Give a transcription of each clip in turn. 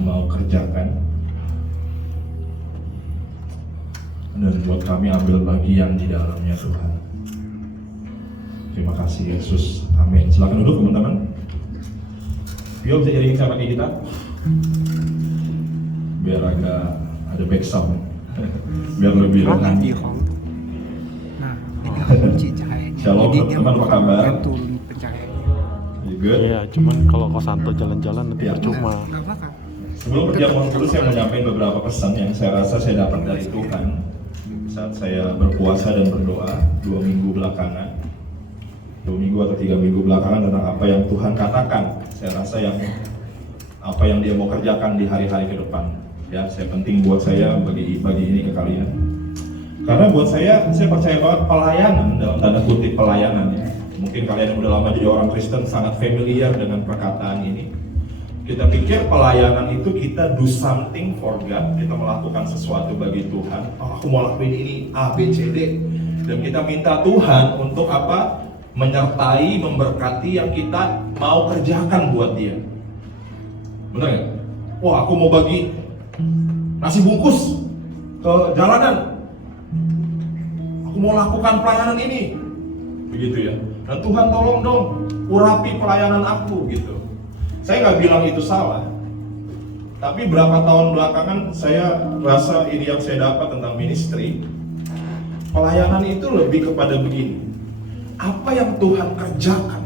Tuhan mau kerjakan, dan buat kami ambil bagian di dalamnya Tuhan. Terima kasih Yesus, amin. Silakan duduk teman-teman. Bio bisa jadi sama kita, biar agak ada back sound, biar lebih rohani. Shalom teman-teman, apa kabar? Good. Iya, cuman kalau Kosanto jalan-jalan nanti percuma. Sebelum perjamuan dulu saya mau nyampein beberapa pesan yang saya rasa saya dapat dari Tuhan saat saya berpuasa dan berdoa 2 minggu belakangan, 2 minggu atau 3 minggu belakangan, tentang apa yang Tuhan katakan. Saya rasa apa yang Dia mau kerjakan di hari-hari ke depan. Ya, saya penting buat saya bagi ini ke kalian. Karena buat saya percaya banget pelayanan, dalam tanda kutip pelayanan ya. Mungkin kalian yang udah lama jadi orang Kristen sangat familiar dengan perkataan ini. Kita pikir pelayanan itu kita do something for God, kita melakukan sesuatu bagi Tuhan. Oh, aku mau lakuin ini A, B, C, D. Dan kita minta Tuhan untuk apa? Menyertai, memberkati yang kita mau kerjakan buat Dia. Benar nggak? Wah, aku mau bagi nasi bungkus ke jalanan. Aku mau lakukan pelayanan ini. Begitu ya. Dan Tuhan tolong dong, urapi pelayanan aku gitu. Saya nggak bilang itu salah. Tapi berapa tahun belakangan saya rasa ini yang saya dapat tentang ministry, pelayanan itu lebih kepada begini. Apa yang Tuhan kerjakan,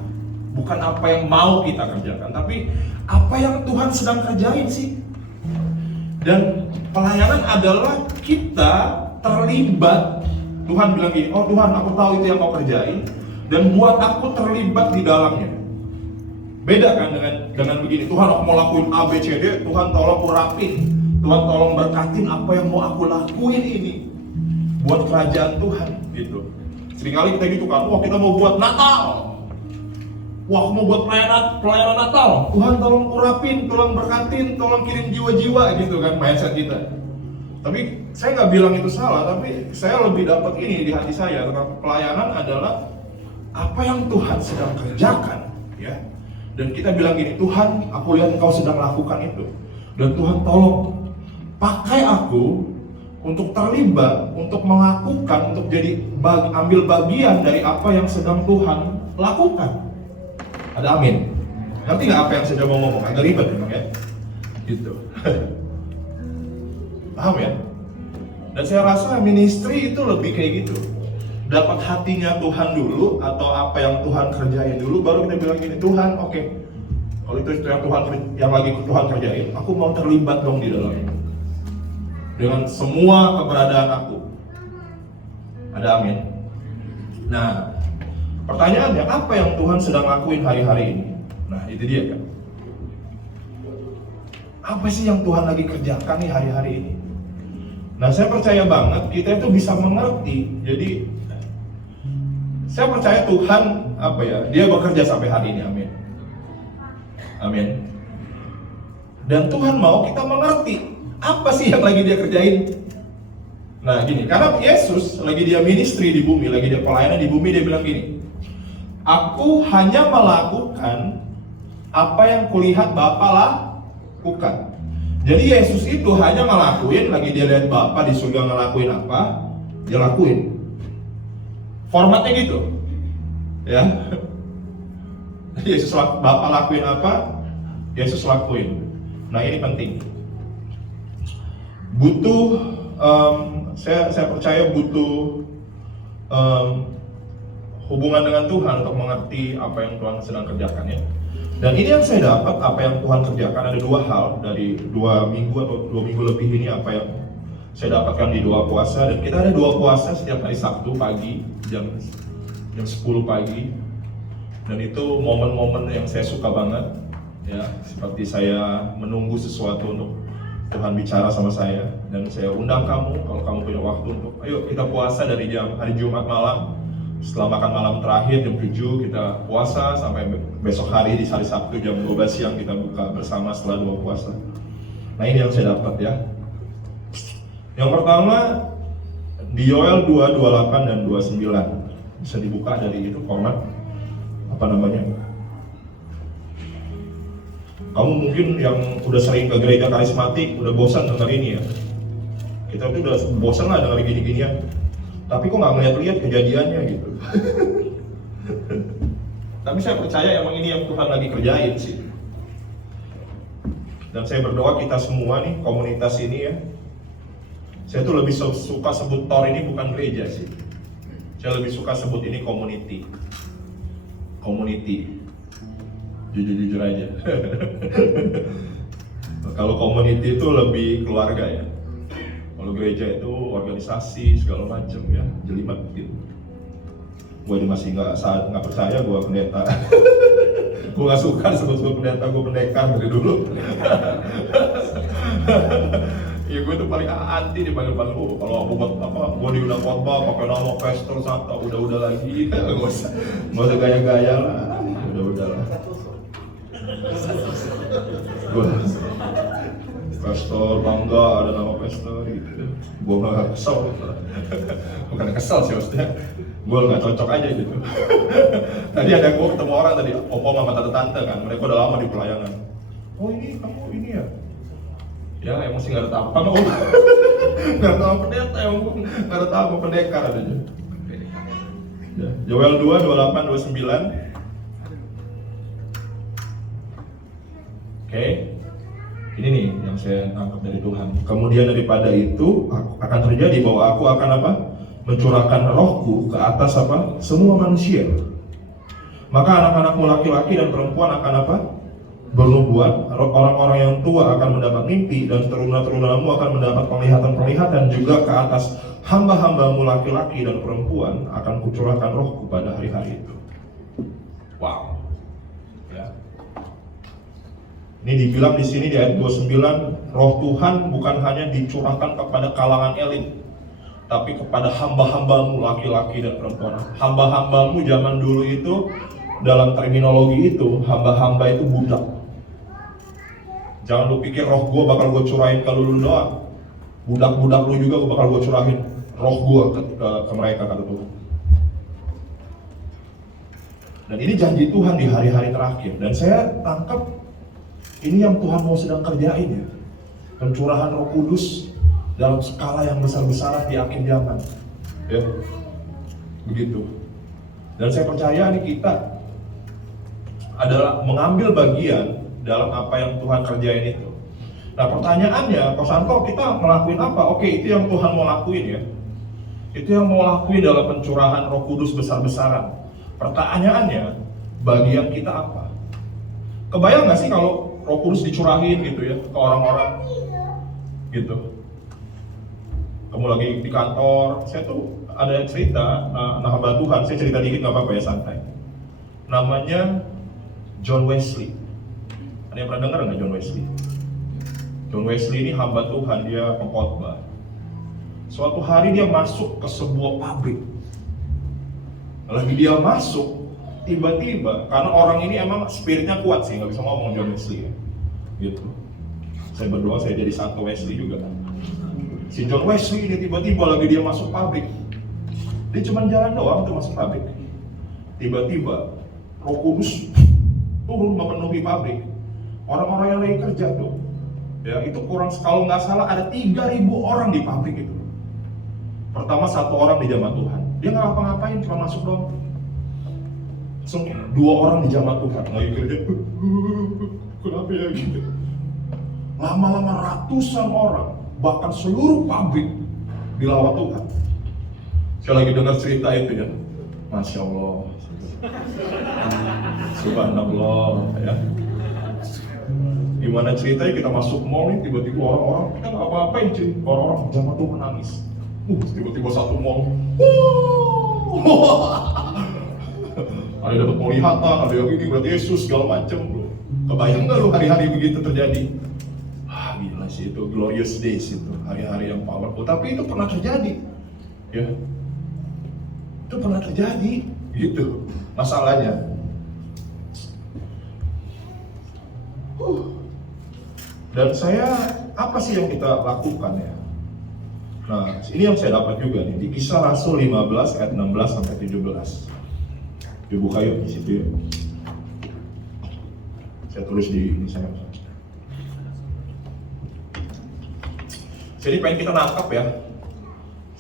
bukan apa yang mau kita kerjakan, tapi apa yang Tuhan sedang kerjain sih. Dan pelayanan adalah kita terlibat. Tuhan bilang gini, oh Tuhan aku tahu itu yang kau kerjain, dan buat aku terlibat di dalamnya. Beda kan dengan begini, Tuhan aku mau lakuin A, B, C, D, Tuhan tolong urapin, Tuhan tolong berkatin apa yang mau aku lakuin ini buat kerajaan Tuhan gitu. Seringkali kita gitu kan, wah kita mau buat Natal, wah aku mau buat pelayanan Natal, Tuhan tolong urapin, tolong berkatin, tolong kirim jiwa-jiwa gitu kan mindset kita. Tapi saya nggak bilang itu salah, tapi saya lebih dapat ini di hati saya tentang pelayanan adalah apa yang Tuhan sedang kerjakan, ya. Dan kita bilang gini, Tuhan, aku lihat Engkau sedang lakukan itu, dan Tuhan tolong pakai aku untuk terlibat, untuk melakukan, untuk jadi ambil bagian dari apa yang sedang Tuhan lakukan. Ada amin? Ngerti nggak apa yang saya mau ngomong? Agak ribet memang ya, gitu. Paham ya? Dan saya rasa ministry itu lebih kayak gitu. Dapat hatinya Tuhan dulu, atau apa yang Tuhan kerjain dulu, baru kita bilang gini, Tuhan, oke. Kalau itu yang lagi Tuhan kerjain, aku mau terlibat dong di dalamnya. Dengan semua keberadaan aku. Ada amin? Nah, pertanyaannya, apa yang Tuhan sedang lakuin hari-hari ini? Nah, itu dia kan. Apa sih yang Tuhan lagi kerjakan nih hari-hari ini? Nah, saya percaya banget kita itu bisa mengerti. Jadi saya percaya Tuhan Dia bekerja sampai hari ini, amin. Amin. Dan Tuhan mau kita mengerti apa sih yang lagi Dia kerjain. Nah gini, karena Yesus lagi Dia ministry di bumi, lagi Dia pelayanan di bumi, Dia bilang gini, aku hanya melakukan apa yang kulihat Bapa lakukan. Jadi Yesus itu hanya ngelakuin, lagi Dia lihat Bapa di surga ngelakuin apa, Dia lakuin. Formatnya gitu, ya. Yesus Bapa lakuin apa, Yesus lakuin. Nah ini penting. Butuh, saya percaya butuh hubungan dengan Tuhan untuk mengerti apa yang Tuhan sedang kerjakan ya. Dan ini yang saya dapat, apa yang Tuhan kerjakan, ada 2 hal dari 2 minggu atau 2 minggu lebih ini, apa yang saya dapatkan di doa puasa. Dan kita ada doa puasa setiap hari Sabtu pagi jam 10 pagi, dan itu momen-momen yang saya suka banget ya, seperti saya menunggu sesuatu untuk Tuhan bicara sama saya. Dan saya undang kamu, kalau kamu punya waktu, untuk ayo kita puasa dari hari Jumat malam, setelah makan malam terakhir jam 7 kita puasa sampai besok hari di hari Sabtu jam 12 siang kita buka bersama setelah doa puasa. Nah ini yang saya dapat ya. Yang pertama di Yoel 2:28 dan 29, bisa dibuka dari itu format apa namanya. Kamu mungkin yang udah sering ke gereja karismatik, udah bosan denger ini ya. Kita tuh udah bosan lah denger gini-ginian. Tapi kok nggak ngeliat-liat kejadiannya gitu. Tapi saya percaya emang ini yang Tuhan lagi kerjain sih. Dan saya berdoa kita semua nih, komunitas ini ya. Saya tuh lebih suka sebut TOR ini bukan gereja sih. Saya lebih suka sebut ini community. Community. Jujur-jujur aja. Kalau community itu lebih keluarga ya. Kalau gereja itu organisasi segala macam ya, jelimet gitu. Gue masih nggak percaya gue pendeta. Gue nggak suka disebut pendeta, gue pendekar dari dulu. Ya gue tuh paling anti dipanggil-panggil. Kalau aku buat apa, gue diundang khotbah pakai nama pastor Santa, udah lagi. Nggak usah gaya-gaya lah. Udah lah. Gue pastor bangga ada nama pastor gitu. Gue nggak kesel. Bukan kesel sih maksudnya. Gue nggak cocok aja gitu. Tadi ada gue ketemu orang tadi, opo sama tante-tante kan, mereka udah lama di pelayanan. Oh ini kamu ini ya? Ya emang sih nggak ada tamu, kamu nggak ada tamu pendeta, emang nggak ada tamu pendekar adanya. Ya, Yoel 2, 28, 29. Oke, ini nih yang saya tangkap dari Tuhan. Kemudian daripada itu akan terjadi bahwa aku akan apa? Mencurahkan rohku ke atas apa? Semua manusia. Maka anak-anakmu laki-laki dan perempuan akan apa? Bernubuat. Orang-orang yang tua akan mendapat mimpi dan teruna-terunamu akan mendapat penglihatan-penglihatan. Juga ke atas hamba-hambamu laki-laki dan perempuan akan kucurahkan rohku pada hari-hari itu. Wow. Ya. Ini dibilang di sini di ayat 29, roh Tuhan bukan hanya dicurahkan kepada kalangan elit, tapi kepada hamba-hambamu laki-laki dan perempuan. Hamba-hambamu zaman dulu itu, dalam terminologi itu, hamba-hamba itu budak. Jangan lu pikir roh gue bakal gue curahin ke lu doang. Budak-budak lu juga gue bakal gue curahin roh gue ke mereka, kata Tuhan. Dan ini janji Tuhan di hari-hari terakhir. Dan saya tangkap ini yang Tuhan mau sedang kerjain ya. Pencurahan Roh Kudus dalam skala yang besar-besaran di akhir zaman. Ya. Begitu. Dan saya percaya nih kita adalah mengambil bagian dalam apa yang Tuhan kerjain itu. Nah pertanyaannya, Pak Santo, kita ngelakuin apa? Oke, itu yang Tuhan mau lakuin ya. Itu yang mau lakuin dalam pencurahan Roh Kudus besar-besaran. Pertanyaannya, bagian kita apa? Kebayang nggak sih kalau Roh Kudus dicurahin gitu ya ke orang-orang gitu? Kamu lagi di kantor, saya tuh ada cerita, nah hamba Tuhan, saya cerita dikit nggak apa-apa ya, santai. Namanya John Wesley. Ada yang pernah dengar nggak John Wesley? John Wesley ini hamba Tuhan, dia pengkhotbah. Suatu hari dia masuk ke sebuah pabrik. Lagi dia masuk, tiba-tiba, karena orang ini emang spiritnya kuat sih, nggak bisa ngomong John Wesley ya. Gitu. Saya berdoa saya jadi satu Wesley juga kan. Si John Wesley ini tiba-tiba lagi dia masuk pabrik. Dia cuma jalan doang tuh masuk pabrik. Tiba-tiba Roh Kudus turun memenuhi pabrik. Orang-orang yang lagi kerja tuh, ya itu kurang, kalau nggak salah ada 3.000 orang di pabrik itu. Pertama 1 orang dijamah Tuhan. Dia nggak ngapa-ngapain, cuma masuk doang. Langsung 2 orang dijamah Tuhan lagi kerja. Kenapa ya gitu? Lama-lama ratusan orang, bahkan seluruh pabrik dilawat Tuhan. Saya lagi dengar cerita itu ya, Masya Allah, Subhanallah ya. Gimana ceritanya kita masuk mall nih, tiba-tiba orang-orang, kita nggak apa-apain cuy, orang-orang jamaah Tuhan nangis. Tiba-tiba satu mall, ada dapat penglihatan, ada yang ini buat Yesus segala macam. Kebayang nggak lu hari-hari begitu terjadi? Gila sih itu glorious days itu, hari-hari yang powerful. Tapi itu pernah terjadi, ya. Itu pernah terjadi, gitu. Masalahnya. Dan saya, apa sih yang kita lakukan ya? Nah, ini yang saya dapat juga nih, di Kisah Rasul 15 ayat 16 sampai 17. Dibuka yuk di situ ya. Saya tulis di ini saya. Jadi pengen kita nangkap ya,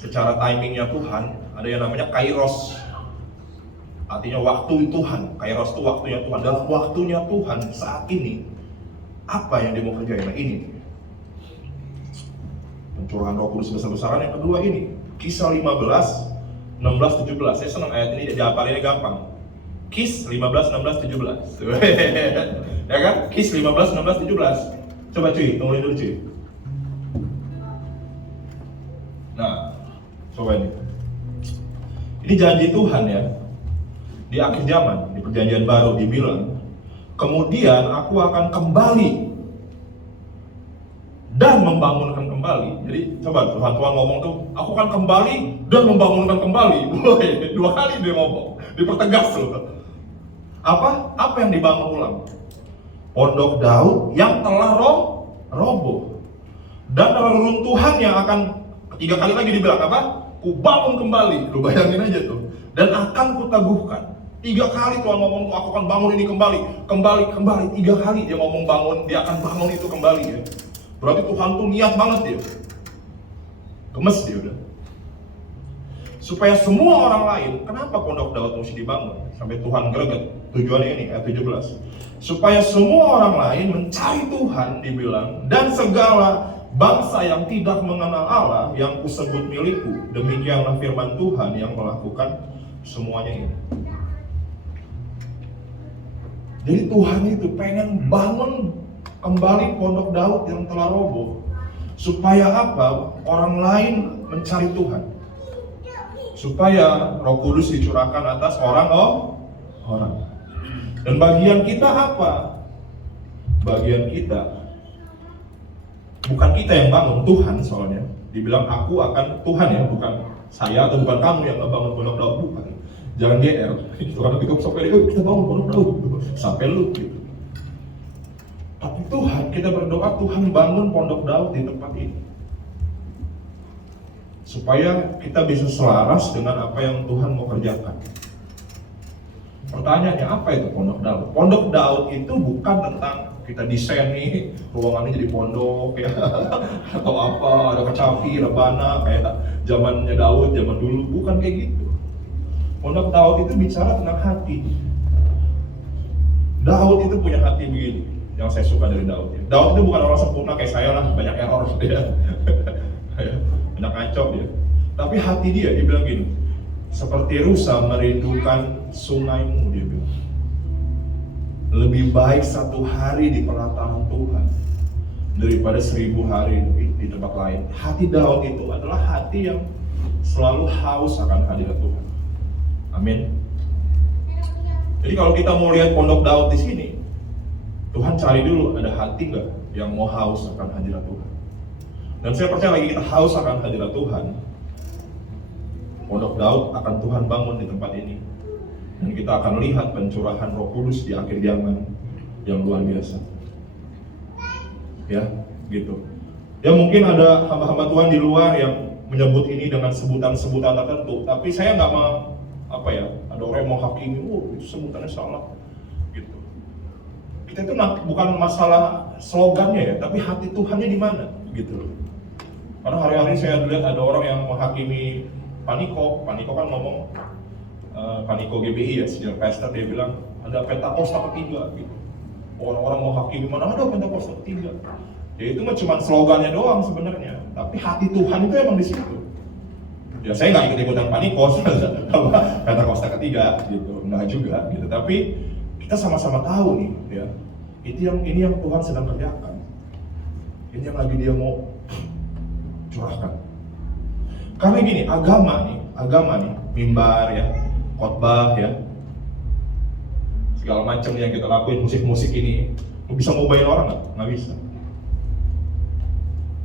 secara timingnya Tuhan, ada yang namanya kairos. Artinya waktu Tuhan, kairos itu waktunya Tuhan. Dalam waktunya Tuhan saat ini, apa yang dia mau kerjain? Nah ini, pencurahan Roh Kudus besar-besaran. Yang kedua ini, Kisah 15, 16, 17. Saya senang ayat ini, diapalinnya gampang. Kis 15, 16, 17. Ya kan? Kis 15, 16, 17. Coba cuy, tungguin dulu cuy. Nah, coba ini. Ini janji Tuhan ya. Di akhir zaman, di perjanjian baru dibilang, kemudian aku akan kembali dan membangunkan kembali. Jadi coba Tuhan ngomong tuh, aku akan kembali dan membangunkan kembali. Woy, 2 kali dia ngomong, dipertegas loh. Apa yang dibangun ulang? Pondok Daud yang telah roboh, dan reruntuhan yang akan 3 kali lagi dibilang apa? Ku bangun kembali. Lu bayangin aja tuh. Dan akan ku teguhkan. 3 kali Tuhan ngomong tuh, aku akan bangun ini kembali. 3 kali dia ngomong bangun, dia akan bangun itu kembali ya. Berarti Tuhan tuh niat banget dia. Gemes dia udah. Supaya semua orang lain, kenapa Pondok Daud mesti dibangun? Sampai Tuhan greget. Tujuannya ini, ayat 17. Supaya semua orang lain mencari Tuhan, dibilang, dan segala bangsa yang tidak mengenal Allah yang kusebut milikku. Demikianlah firman Tuhan yang melakukan semuanya ini. Jadi Tuhan itu pengen bangun kembali Pondok Daud yang telah roboh. Supaya apa? Orang lain mencari Tuhan. Supaya Roh Kudus dicurahkan atas orang. Dan bagian kita apa? Bagian kita, bukan kita yang bangun, Tuhan soalnya. Dibilang aku akan, Tuhan ya, bukan saya atau bukan kamu yang bangun Pondok Daud, bukan. Jangan GR, karena kita bangun Pondok Daud, sampai lu gitu. Tapi Tuhan, kita berdoa Tuhan bangun Pondok Daud di tempat ini, supaya kita bisa selaras dengan apa yang Tuhan mau kerjakan. Pertanyaannya, apa itu Pondok Daud? Pondok Daud itu bukan tentang kita desain nih ruangannya jadi pondok ya, atau apa, ada kecapi, rebana kayak zamannya Daud, zaman dulu. Bukan kayak gitu. Pondok Daud itu bicara tentang hati. Daud itu punya hati begini, yang saya suka dari Daud ya. Daud itu bukan orang sempurna kayak saya lah, banyak error ya. Banyak ngaco dia. Tapi hati dia bilang gini, seperti rusa merindukan sungaimu, dia bilang. Lebih baik 1 hari di pelataran Tuhan daripada 1000 hari di tempat lain. Hati Daud itu adalah hati yang selalu haus akan hadirat Tuhan. Amin. Jadi kalau kita mau lihat Pondok Daud di sini, Tuhan cari dulu ada hati nggak yang mau haus akan hadirat Tuhan. Dan saya percaya lagi kita haus akan hadirat Tuhan, Pondok Daud akan Tuhan bangun di tempat ini. Dan kita akan lihat pencurahan Roh Kudus di akhir zaman yang luar biasa. Ya, gitu. Ya mungkin ada hamba-hamba Tuhan di luar yang menyebut ini dengan sebutan-sebutan tertentu, tapi saya nggak mau ada orang yang mau hakimi, itu sebutannya salah, gitu. Kita itu bukan masalah slogannya ya, tapi hati Tuhannya di mana, gitu. Karena hari-hari saya lihat ada orang yang menghakimi Paniko kan ngomong. Paniko GBI ya, senior pastor, dia bilang ada Pentakosta ketiga gitu. Orang-orang mau hakimi, mana ada Pentakosta ketiga. Ya itu mah cuma slogannya doang sebenarnya, tapi hati Tuhan itu emang di situ. Ya saya nggak ikut-ikutan Paniko Pentakosta ketiga gitu, nggak juga gitu. Tapi kita sama-sama tahu nih ya, ini yang Tuhan sedang kerjakan. Ini yang lagi dia mau curahkan. Karena gini, agama nih, mimbar ya, khotbah ya, segala macam yang kita lakuin, musik ini, bisa ngobain orang nggak bisa.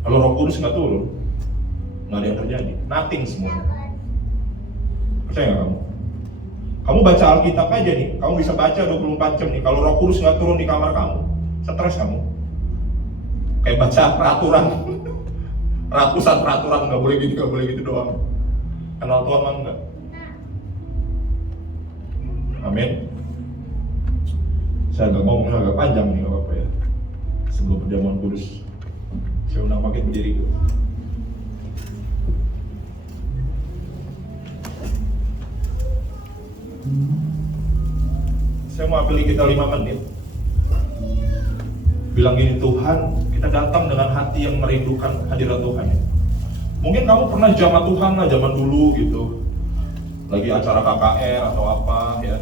Kalau Roh Kudus nggak turun, nggak ada yang terjadi, nothing semua. Percaya nggak kamu? Kamu baca Alkitab aja nih, kamu bisa baca 24 jam nih. Kalau Roh Kudus nggak turun di kamar kamu, stres kamu. Kayak baca peraturan, ratusan peraturan, nggak boleh gitu doang. Kenal Tuhan mah enggak. Amin. Saya agak ngomongnya agak panjang nih, nggak apa-apa ya. Sebelum perjamuan kudus, saya undang pakai berdiri dulu. mewakili kita 5 menit. Bilang gini, Tuhan, kita datang dengan hati yang merindukan hadirat Tuhan. Mungkin kamu pernah jamah Tuhan lah, zaman dulu gitu. Lagi acara KKR atau apa ya.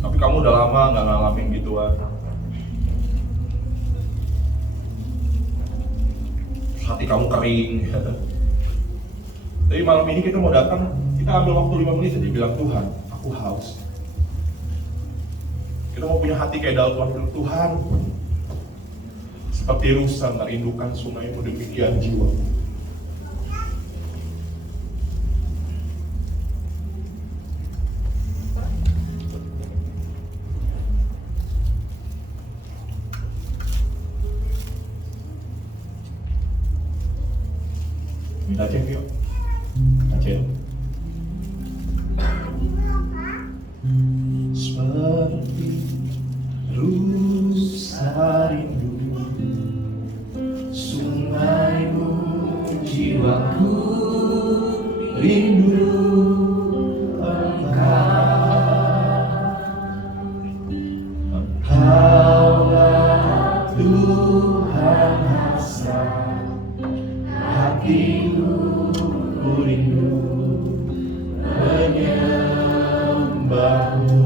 Tapi kamu udah lama nggak ngalamin gituan. Hati kamu kering. Tapi malam ini kita mau datang, kita ambil waktu 5 menit aja bilang, Tuhan, aku haus. Kita mau punya hati kayak Daud, bilang, Tuhan, seperti rusa merindukan sungaimu, demikian jiwa. Minta cek yuk. Aceh. Seperti rusa rindu sungaimu, jiwaku rindu Engkaulah Tuhan hasrat hatiku, ku rindu menyembahmu.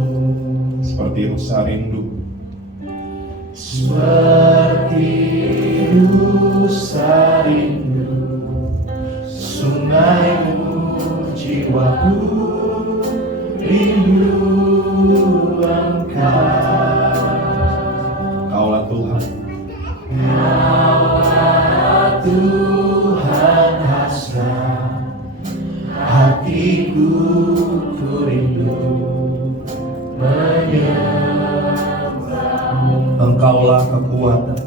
Seperti rusa rindu, seperti rusa rindu sungaimu, jiwaku rindu Engkau. Kaulah Tuhan, Kaulah Tuhan hasrat hatiku, ku rindu menyembahmu. Engkaulah kekuatan,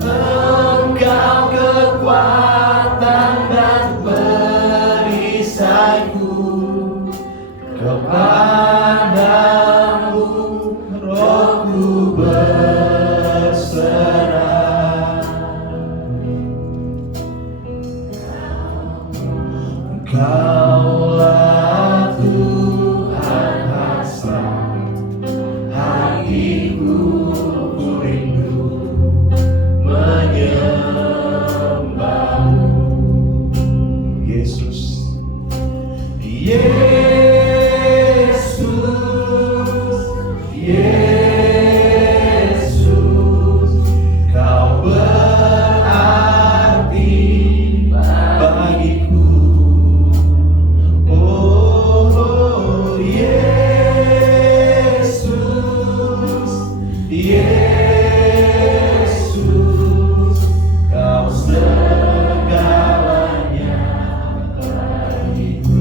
Engkau kekuatan dan perisaiku. Kepadamu rohku berserah. Engkaulah Tuhan hasrat hatiku, ku rindu menyembahmu. Yesus, Yesus, Yesus, Kau berarti bagiku. Oh, Yesus, Yesus, Kau segalanya bagiku.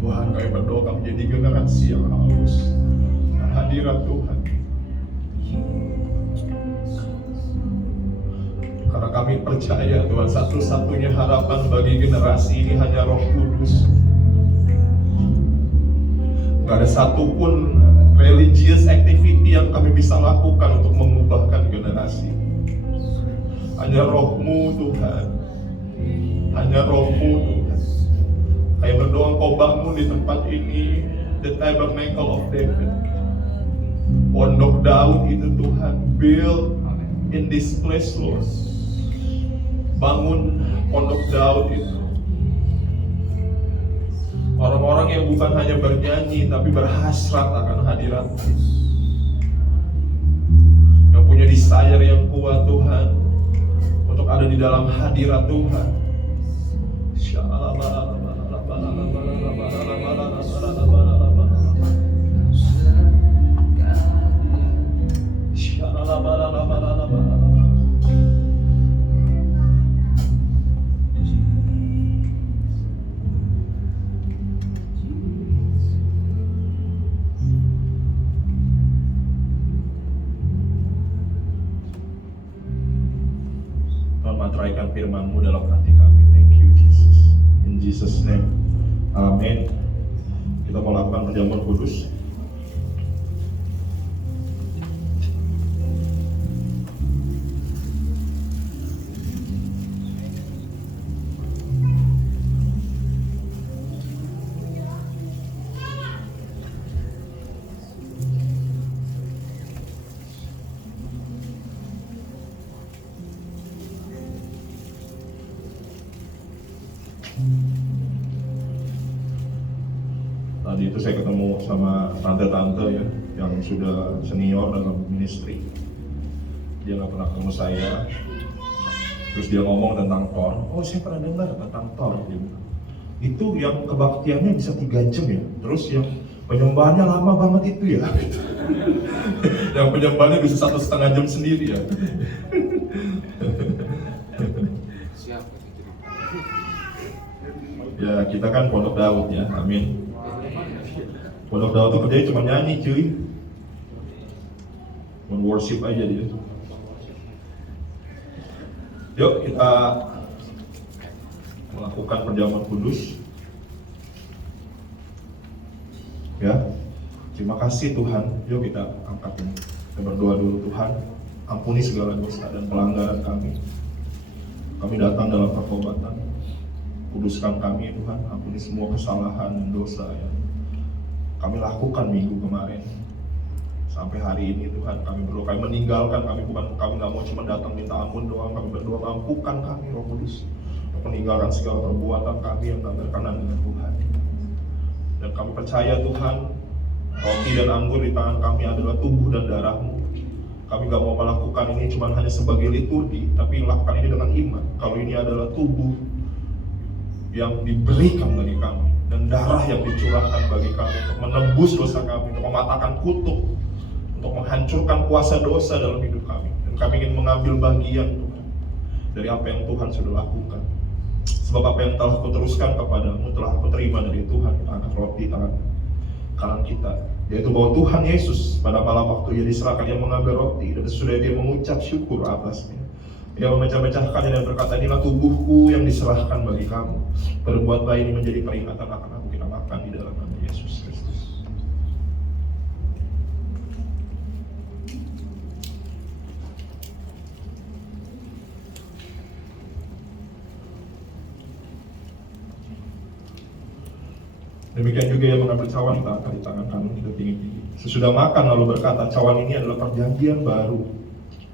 Tuhan, kami berdoa menjadi generasi yang haus hadirat Tuhan. Karena kami percaya Tuhan, satu-satunya harapan bagi generasi ini hanya Roh Kudus. Gak ada satupun religious activity yang kami bisa lakukan untuk mengubahkan generasi. Hanya Roh-Mu Tuhan, hanya Roh-Mu Tuhan. Kami berdoa Engkau bangun di tempat ini the tabernacle of David, pondok Daud itu Tuhan, build in this place Lord. Bangun pondok Daud itu. Orang-orang yang bukan hanya bernyanyi tapi berhasrat akan hadirat-Mu, yang punya desire yang kuat Tuhan untuk ada di dalam hadirat Tuhan. menyatakan firman-Mu dalam hati kami. Thank you Jesus. In Jesus name. Amin. Kita mau lakukan perjamuan kudus. Tadi itu saya ketemu sama tante-tante ya, yang sudah senior dalam ministry. Dia nggak pernah ketemu saya. Terus dia ngomong tentang TOR. Oh, saya pernah dengar tentang TOR. Dia bilang, itu yang kebaktiannya bisa 3 jam ya. Terus yang penyembahannya lama banget itu ya. Yang penyembahannya bisa 1,5 jam sendiri ya. Ya, kita kan Pondok Daud ya, amin. Pondok Daud tuh kerjanya cuma nyanyi cuy, worship aja dia. Yuk kita melakukan perjamuan kudus. Ya, terima kasih Tuhan. Yuk kita angkat ini. Kita berdoa dulu. Tuhan, ampuni segala dosa dan pelanggaran kami. Kami datang dalam pertobatan. Kuduskan kami Tuhan, ampuni semua kesalahan dan dosa yang kami lakukan minggu kemarin. Sampai hari ini Tuhan, kami berdoa, kami meninggalkan, kami nggak mau cuma datang minta ampun doang, kami berdoa, ampunkan kami Roh Kudus, meninggalkan segala perbuatan kami yang tak berkenan dengan Tuhan. Dan kami percaya Tuhan, roti dan anggur di tangan kami adalah tubuh dan darah-Mu. Kami nggak mau melakukan ini cuma hanya sebagai liturgi, tapi lakukan ini dengan iman. Kalau ini adalah tubuh yang diberikan bagi kami dan darah yang dicurahkan bagi kami untuk menebus dosa kami, untuk mematahkan kutuk, untuk menghancurkan kuasa dosa dalam hidup kami. Dan kami ingin mengambil bagian Tuhan dari apa yang Tuhan sudah lakukan. Sebab apa yang telah kuteruskan kepadamu telah aku terima dari Tuhan. Kita angkat roti tangan kanan kita, yaitu bahwa Tuhan Yesus pada malam waktu Ia diserahkan, Ia mengambil roti dan sesudah Dia mengucap syukur atasnya, Ia memecah-mecahkannya dan berkata, inilah tubuhku yang diserahkan bagi kamu. Perbuatlah ini menjadi peringatan akan aku. Kita makan di dalam nama Yesus Kristus. Demikian juga Ia mengambil cawan, kita angkat di tangan kanan kita tinggi-tinggi. Sesudah makan lalu berkata, cawan ini adalah perjanjian baru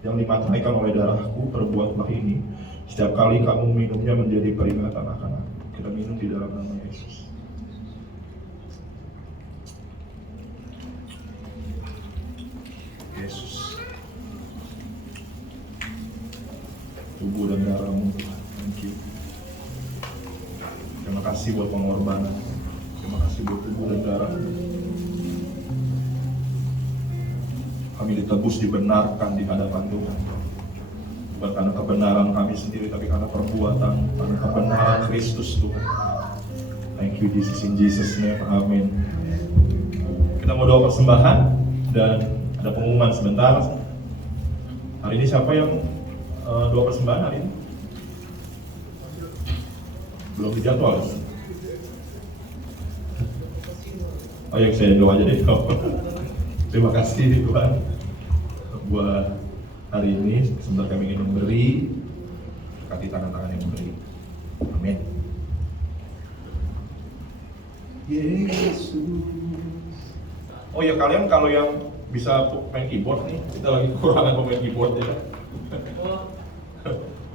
yang dimateraikan oleh darahku. Perbuatlah ini setiap kali kamu minumnya menjadi peringatan akan aku. Kita minum di dalam nama Yesus. Yesus, tubuh dan darah-Mu Tuhan. Thank you. Terima kasih buat pengorbanan. Terima kasih buat tubuh dan darah-Mu. Kami ditebus, dibenarkan di hadapan Tuhan. Bukan karena kebenaran kami sendiri, tapi karena perbuatan, karena kebenaran Kristus Tuhan. Thank you Jesus, in Jesus name, amin. Kita mau doa persembahan dan ada pengumuman sebentar. Hari ini siapa yang doa persembahan hari ini? Belum dijadwal. Oh ya, saya doa aja deh. Terima kasih Tuhan buat hari ini. Sebentar kami ingin memberi, berkati tangan-tangan yang memberi. Amin. Yesus. Oh ya, kalian kalau yang bisa main keyboard nih, kita lagi kekurangan pemain keyboard ya.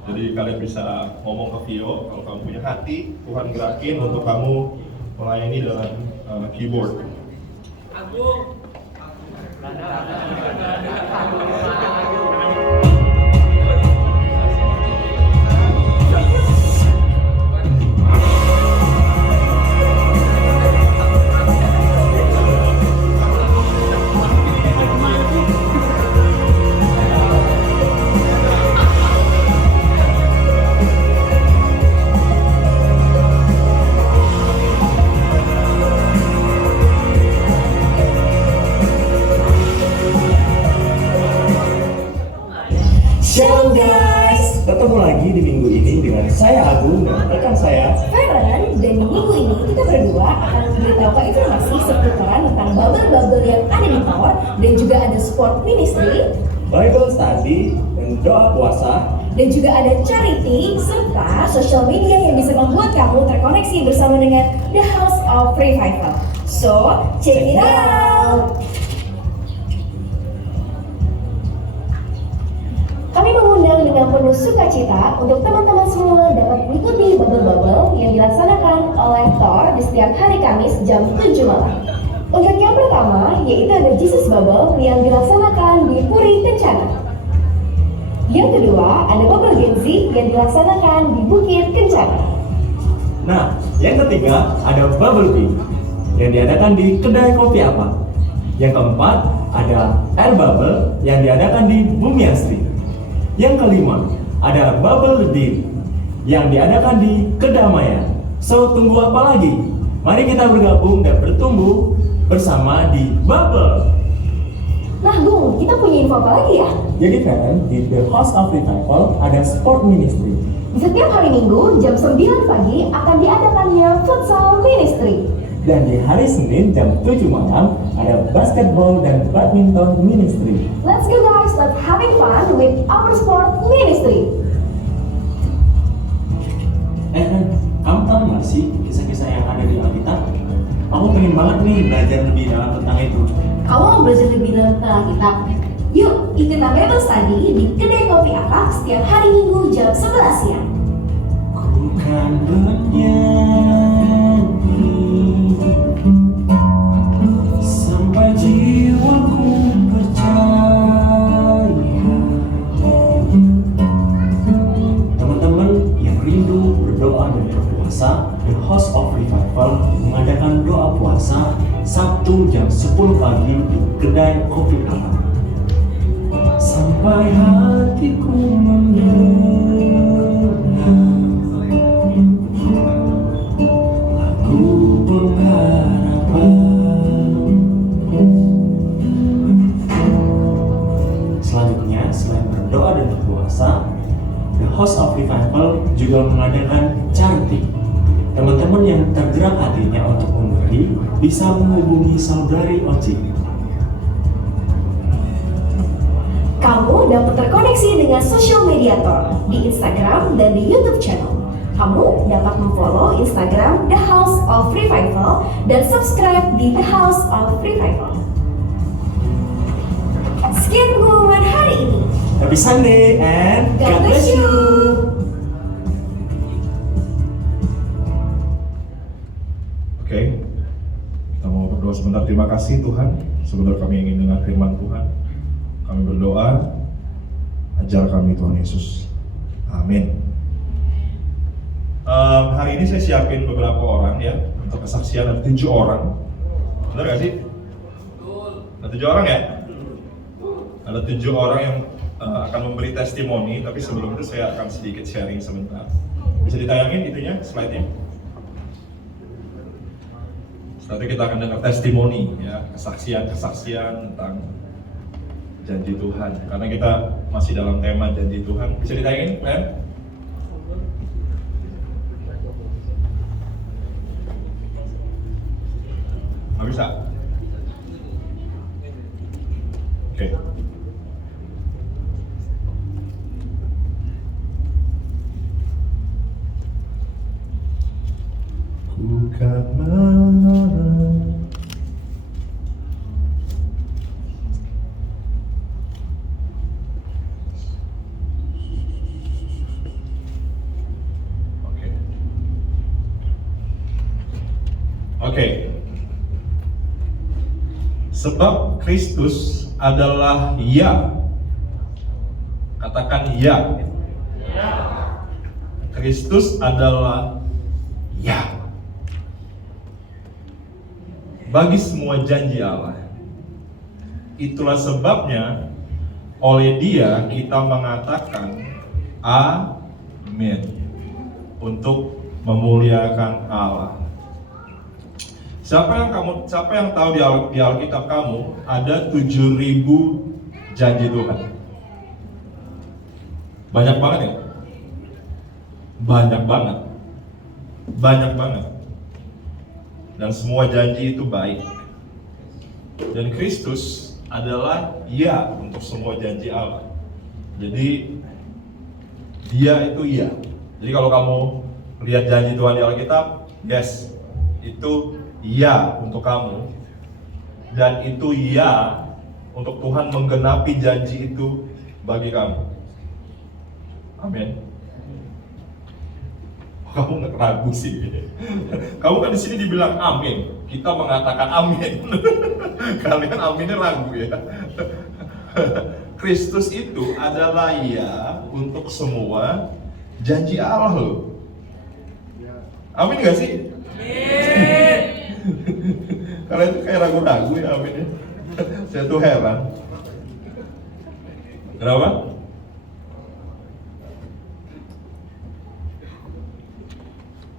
Jadi kalian bisa ngomong ke Vio, kalau kamu punya hati, Tuhan gerakin untuk kamu melayani dalam keyboard. Aku Agung dan rekan saya. Feren, dan di minggu ini kita berdua akan memberitahukan informasi seputaran tentang bubble-bubble yang ada di Tower dan juga ada sport ministry, Bible study dan doa puasa. dan juga ada charity serta social media yang bisa membuat kamu terkoneksi bersama dengan The House of Revival. So, check it out! Kami mengundang dengan penuh sukacita untuk teman-teman semua dapat mengikuti bubble-bubble yang dilaksanakan oleh Thor di setiap hari Kamis jam 7 malam. Untuk yang pertama, yaitu ada Jesus Bubble yang dilaksanakan di Puri Kencana. Yang kedua, ada Bubble Gen Z yang dilaksanakan di Bukit Kencana. Nah, yang ketiga ada Bubble Tea yang diadakan di kedai kopi apa? Yang keempat ada Air Bubble yang diadakan di Bumi Asri. Yang kelima ada Bubble Deep yang diadakan di Kedamaian. So, tunggu apa lagi? Mari kita bergabung dan bertumbuh bersama di Bubble. Nah, Bung, kita punya info apa lagi ya? Jadi Feren, di The House of Revival ada sport ministry. Di setiap hari Minggu jam 9 pagi akan diadakannya futsal ministry. Dan di hari Senin jam 7 malam ada basketball dan badminton ministry. Let's go guys, let's having fun with our sport ministry. Ren, kamu tahu nggak sih kisah-kisah yang ada di Alkitab? Aku pengen banget nih belajar lebih dalam tentang itu. Kamu mau belajar lebih dalam tentang Alkitab? Yuk, ikutan Bible Study di kedai kopi akak setiap hari Minggu jam 11 siang. Ku kan bernyanyi sampai jiwaku percaya. Teman-teman yang rindu berdoa dan berpuasa, The House of Revival mengadakan doa puasa Sabtu jam 10 pagi di kedai kopi akak. Sampai hatiku mendengar lagu pengharapan. Selanjutnya, selain berdoa dan berpuasa, The House of Revival juga mengadakan charity. Teman-teman yang tergerak hatinya untuk memberi bisa menghubungi saudari Oci. Kamu dapat terkoneksi dengan social mediator di Instagram dan di YouTube channel. Kamu dapat memfollow Instagram The House of Revival dan subscribe di The House of Revival. Sekian pengumuman hari ini. Happy Sunday and God bless you. Oke, kita mau berdoa sebentar. Terima kasih Tuhan, sebentar kami ingin dengar firman Tuhan. Kami berdoa, ajar kami Tuhan Yesus. Amin. Hari ini saya siapin beberapa orang ya untuk kesaksian. Ada 7 orang. Benar gak sih? Ada 7 orang ya? Ada 7 orang yang akan memberi testimoni. Tapi sebelum itu saya akan sedikit sharing sebentar. Bisa ditayangin itunya, slide-nya? Setelah itu kita akan dengar testimoni ya, kesaksian tentang janji Tuhan, karena kita masih dalam tema janji Tuhan. Bisa ditayangin, Ren? Nggak bisa? Oke. Ku kan marah. Oke. Sebab Kristus adalah ya. Katakan ya. Kristus adalah ya. Bagi semua janji Allah. Itulah sebabnya oleh Dia kita mengatakan amin untuk memuliakan Allah. Siapa yang tahu di Alkitab kamu ada 7.000 janji Tuhan? Banyak banget ya? banyak banget. Banyak banget. Dan semua janji itu baik. Dan Kristus adalah ya untuk semua janji Allah. Jadi dia itu iya. Jadi kalau kamu lihat janji Tuhan di Alkitab, yes, itu iya untuk kamu. Dan itu iya untuk Tuhan menggenapi janji itu bagi kamu. Amin. Kamu nggak ragu sih. Kamu kan di sini dibilang amin. Kita mengatakan amin. Kalian aminnya ragu ya. Kristus itu adalah ya untuk semua janji Allah loh. Amin nggak sih? Amin. Kalian tuh kayak ragu-ragu ya aminnya. Saya tuh heran. Kenapa?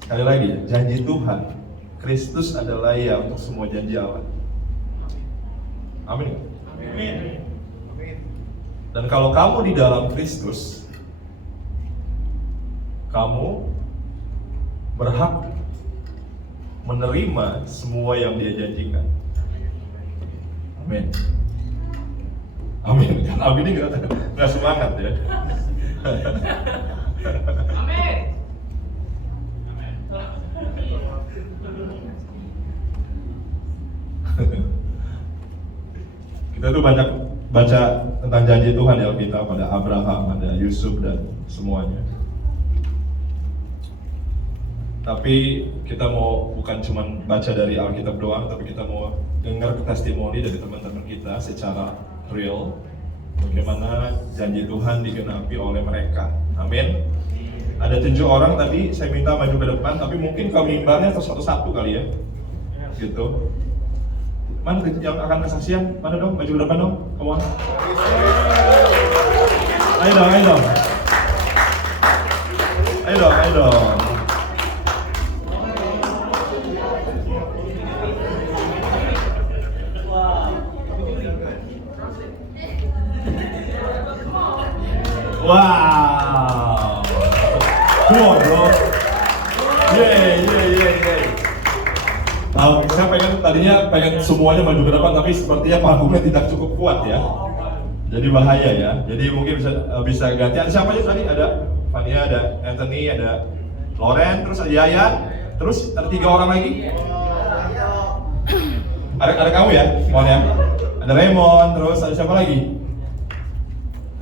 Sekali lagi ya, janji Tuhan, Kristus adalah ya untuk semua janji Allah. Amin. Amin. Dan kalau kamu di dalam Kristus, kamu berhak menerima semua yang Dia janjikan. Amin. Amin. Amin ini nggak semangat ya. Amin. Kita tuh banyak baca tentang janji Tuhan di Alkitab, ada Abraham, ada Yusuf dan semuanya. Tapi kita mau bukan cuma baca dari Alkitab doang, tapi kita mau dengar testimoni dari teman-teman kita secara real bagaimana janji Tuhan digenapi oleh mereka. Amin. Ada 7 orang tadi saya minta maju ke depan, tapi mungkin kalau mimbarnya satu-satu kali ya. Gitu. Mana yang akan kesaksian? Mana dong? Maju ke depan dong. Come on. Ayo dong, ayo dong. Ayo dong, ayo dong. Wow. Come on, bro. Yeay. Saya tadinya pengen semuanya maju ke depan, tapi sepertinya panggungnya tidak cukup kuat ya. Jadi bahaya ya. Jadi mungkin bisa ganti. Ada siapa aja tadi? Ada Fania, ada Anthony, ada Loren, terus ada Yayan, terus ada 3 orang lagi. Ada kamu ya, Mon ya. Ada Raymond, terus ada siapa lagi?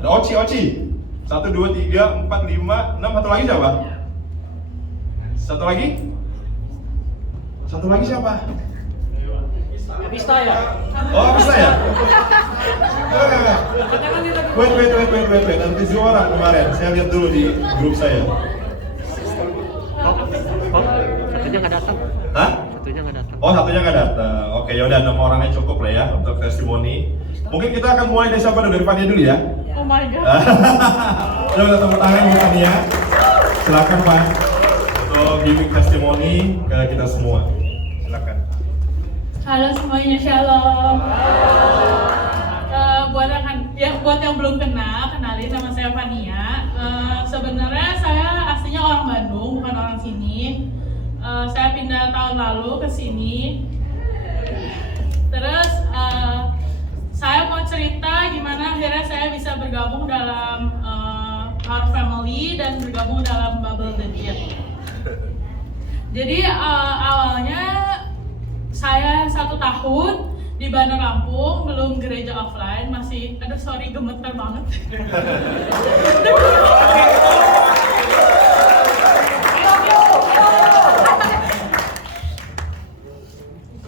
Ada Oci. 1, 2, 3, 4, 5, 6, satu lagi siapa? Satu lagi siapa? Pista ya? Oh, bisa ya? Enggak. Wait. Ada 7 orang kemarin. Saya lihat dulu di grup saya. Satunya nggak datang. Hah? Satunya nggak datang. Oh, satunya nggak datang. Oke, yaudah 6 orangnya cukup lah ya untuk testimoni. Mungkin kita akan mulai dari siapa dulu? Dari Fania dulu ya? Oh my god. Coba tepuk tangan buat Fania. Silakan Pak untuk giving testimoni ke kita semua. Silakan. Halo semuanya, shalom. Buat yang belum kenal, kenalin nama saya Fania. Sebenarnya saya aslinya orang Bandung, bukan orang sini. Saya pindah tahun lalu ke sini. Terus saya mau cerita gimana akhirnya saya bisa bergabung dalam Our Family dan bergabung dalam Bubble the Dead. Jadi awalnya saya 1 tahun di Bandar Lampung, belum gereja offline, masih, gemeter banget.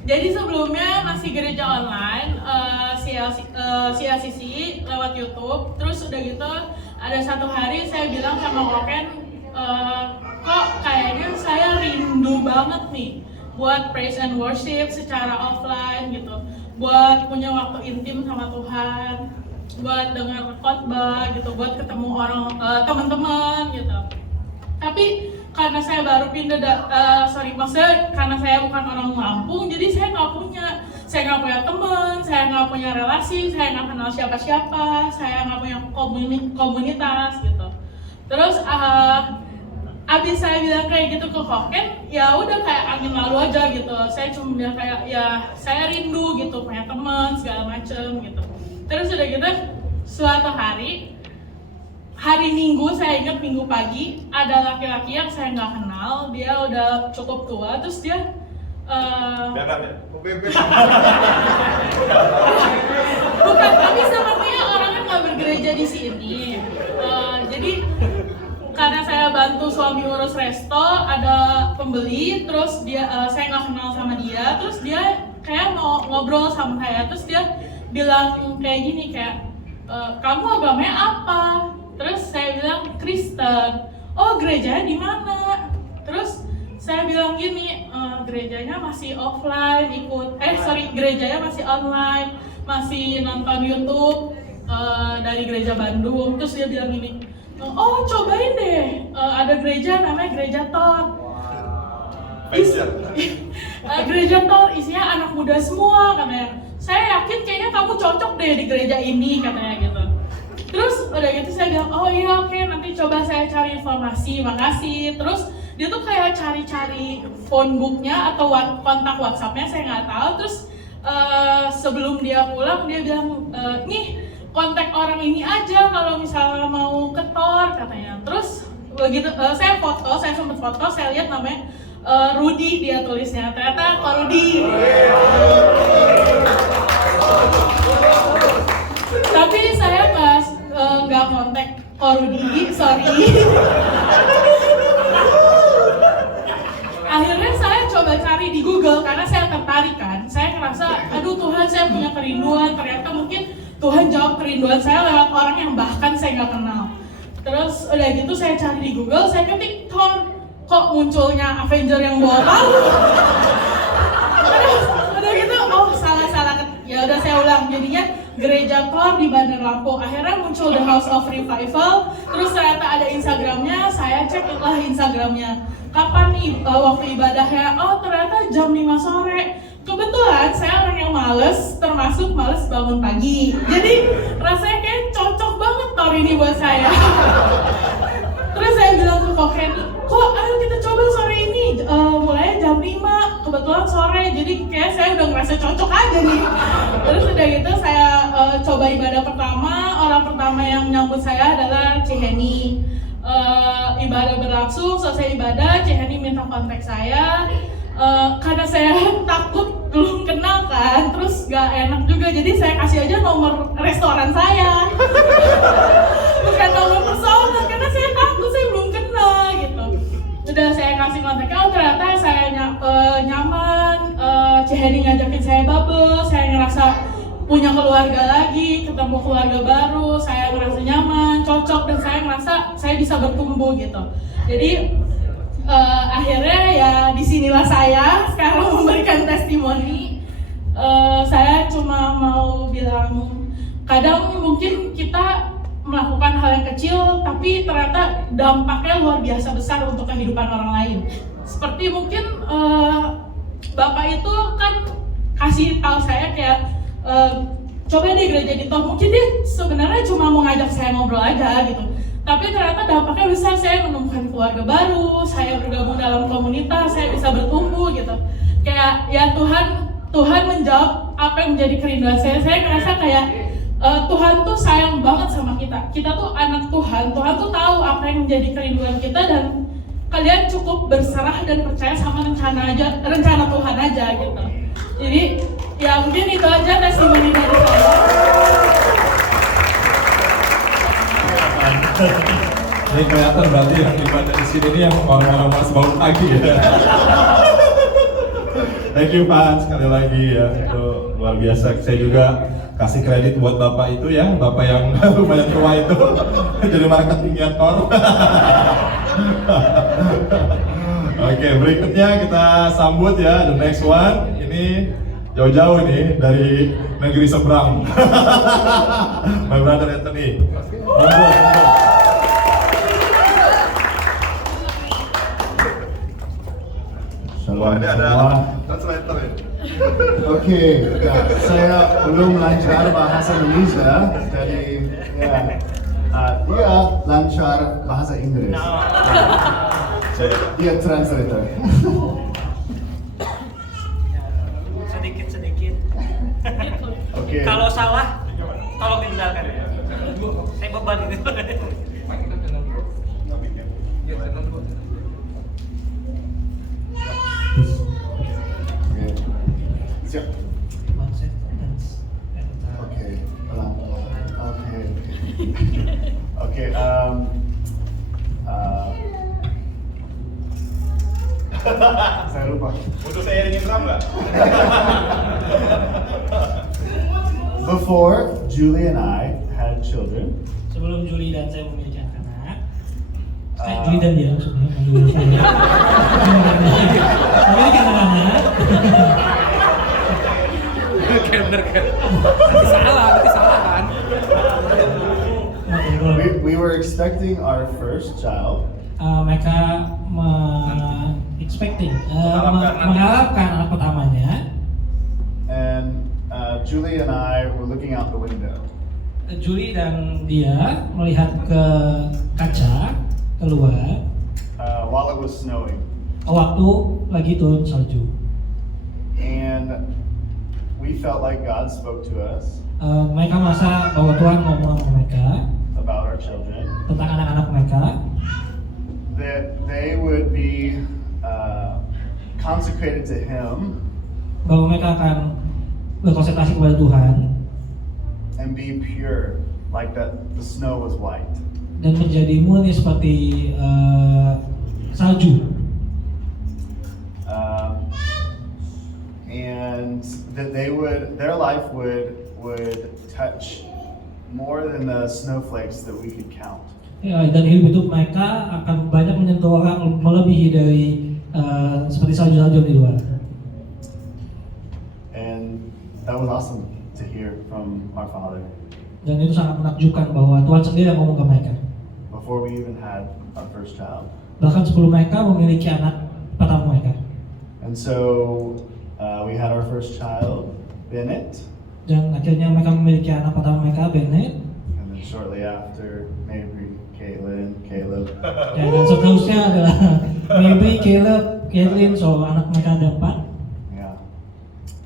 Jadi sebelumnya masih gereja online, CLCC lewat YouTube. Terus udah gitu, ada 1 hari saya bilang sama Koken, kok kayaknya saya rindu banget nih buat praise and worship secara offline gitu, buat punya waktu intim sama Tuhan, buat dengar khotbah gitu, buat ketemu orang teman-teman gitu. Tapi karena saya baru pindah, karena saya bukan orang Lampung, jadi saya nggak punya teman, saya nggak punya relasi, saya nggak kenal siapa-siapa, saya nggak punya komunitas gitu. Terus abis saya bilang kayak gitu ke Koken, ya udah kayak angin lalu aja gitu. Saya cuma bilang kayak ya saya rindu gitu punya teman segala macem gitu. Terus udah gitu suatu hari Minggu, saya ingat Minggu pagi, ada laki-laki yang saya nggak kenal, dia udah cukup tua, terus dia bukan, tapi sepertinya orangnya nggak bergereja di sini. Jadi karena saya bantu suami urus resto, ada pembeli, terus saya nggak kenal sama dia, terus dia kayak mau ngobrol sama saya, terus dia bilang kayak gini kayak, kamu agamanya apa? Terus saya bilang Kristen. Oh, gerejanya di mana? Terus saya bilang gini, gerejanya masih offline, gerejanya masih online, masih nonton YouTube dari gereja Bandung. Terus dia bilang gini, oh cobain deh, ada gereja namanya Gereja Thor. Gereja Thor isinya anak muda semua katanya. Saya yakin kayaknya kamu cocok deh di gereja ini katanya gitu. Terus udah gitu saya bilang, oh iya oke, nanti coba saya cari informasi, makasih. Terus dia tuh kayak cari-cari phone booknya atau kontak WhatsAppnya, saya nggak tahu. Terus sebelum dia pulang dia bilang, nih kontak orang ini aja kalau misalnya mau ke Thor katanya. Terus begitu saya sempat foto, saya lihat namanya Rudy, dia tulisnya, ternyata Kak Rudy. Tapi saya nggak kontak Kak Rudy, sorry. Akhirnya saya coba cari di Google karena saya tertarik kan. Saya ngerasa, aduh Tuhan, saya punya kerinduan. Ternyata mungkin Tuhan jawab kerinduan saya lewat orang yang bahkan saya nggak kenal. Terus udah gitu saya cari di Google, saya ketik Thor, kok munculnya Avenger yang bawa palu. Terus udah gitu, oh salah. Ya udah saya ulang, jadinya Gereja Thor di Bandar Lampung. Akhirnya muncul The House of Revival. Terus ternyata ada Instagramnya, saya cek lah Instagramnya. Kapan nih waktu ibadahnya? Oh ternyata jam 5 sore. Kebetulan saya orang yang males, termasuk males bangun pagi. Jadi rasanya kayak cocok banget Thor ini buat saya. Terus saya bilang ke Koken, kok ayo kita coba sore ini, mulai jam 5, kebetulan sore, jadi kayak saya udah ngerasa cocok aja nih. Terus udah gitu saya coba ibadah pertama, orang pertama yang menyambut saya adalah Ciheni. Ibadah berlangsung, selesai ibadah, Ciheni minta kontak saya. Karena saya takut belum kenal kan, terus gak enak juga, jadi saya kasih aja nomor restoran saya. Bukan nomor personal, karena saya takut saya belum kenal gitu. Udah saya kasih kontaknya, oh ternyata saya nyaman, Ciheni ngajakin saya bubble, saya ngerasa punya keluarga lagi, ketemu keluarga baru, saya ngerasa nyaman, cocok, dan saya ngerasa saya bisa bertumbuh gitu. Jadi akhirnya ya disinilah saya sekarang memberikan testimoni. Saya cuma mau bilang, kadang mungkin kita melakukan hal yang kecil tapi ternyata dampaknya luar biasa besar untuk kehidupan orang lain. Seperti mungkin Bapak itu kan kasih tahu saya kayak coba deh gereja di Thor. Mungkin dia sebenarnya cuma mau ngajak saya ngobrol aja gitu, tapi ternyata dampaknya besar. Saya menemukan keluarga baru, saya bergabung dalam komunitas, saya bisa bertumbuh gitu. Kayak ya Tuhan menjawab apa yang menjadi kerinduan saya. Saya ngerasa kayak Tuhan tuh sayang banget sama kita. Kita tuh anak Tuhan. Tuhan tuh tahu apa yang menjadi kerinduan kita, dan kalian cukup berserah dan percaya sama rencana Tuhan aja gitu. Jadi ya mungkin itu aja testimoni dari saya. Ini kelihatan berarti yang ibadah di sini yang orang-orang mas bangun pagi ya. Thank you Pak, sekali lagi ya, itu luar biasa. Saya juga kasih kredit buat Bapak itu ya, Bapak yang lumayan tua itu jadi marketingnya Thor. Oke, berikutnya kita sambut ya, the next one. Ini jauh-jauh nih dari negeri seberang. My brother Anthony. Monggo. Wah, ini ada translator ya? Oke, ya, saya belum lancar bahasa Indonesia, jadi ya, dia lancar bahasa Inggris. Dia translator. Sedikit. Oke. Kalau salah, tolong dibenarkan. Saya beban itu. Oke. Siap. Oke. Pelan-pelan. Oke. Oke. Saya lupa. Untuk saya ingin drum nggak? Before Julie and I had children, Sebelum Julie dan saya memiliki anak, Julie dan dia maksudnya, memiliki anak-anak. Bener kan? Berarti salah kan? we were expecting our first child, Mereka mengharapkan anak pertamanya. and Julie and I were looking out the window. Julie dan dia melihat ke kaca keluar While it was snowing, waktu lagi turun salju. and we felt like God spoke to us Mereka merasa bahwa Tuhan ngomong sama mereka about our children, tentang anak-anak mereka, that they would be consecrated to Him bahwa mereka akan berkonsentrasi kepada Tuhan and be pure, like that the snow was white. dan menjadi murni seperti salju. And that their life would touch more than the snowflakes that we could count. Ya, dan hidup mereka akan banyak menyentuh orang melebihi dari seperti salju-salju di luar. And that was awesome to hear from our Father Dan itu sangat menakjubkan bahwa Tuhan sendiri yang ngomong ke mereka. before we even had our first child. Bahkan sebelum mereka memiliki anak pertama mereka. And so we had our first child, Bennett, Dan akhirnya mereka memiliki anak pertama mereka, Bennett. and then shortly after, Mabry, Caitlin, Caleb. Ya, dan seterusnya adalah Mabry, Caleb, Caitlin, so anak mereka ada 4. Yeah.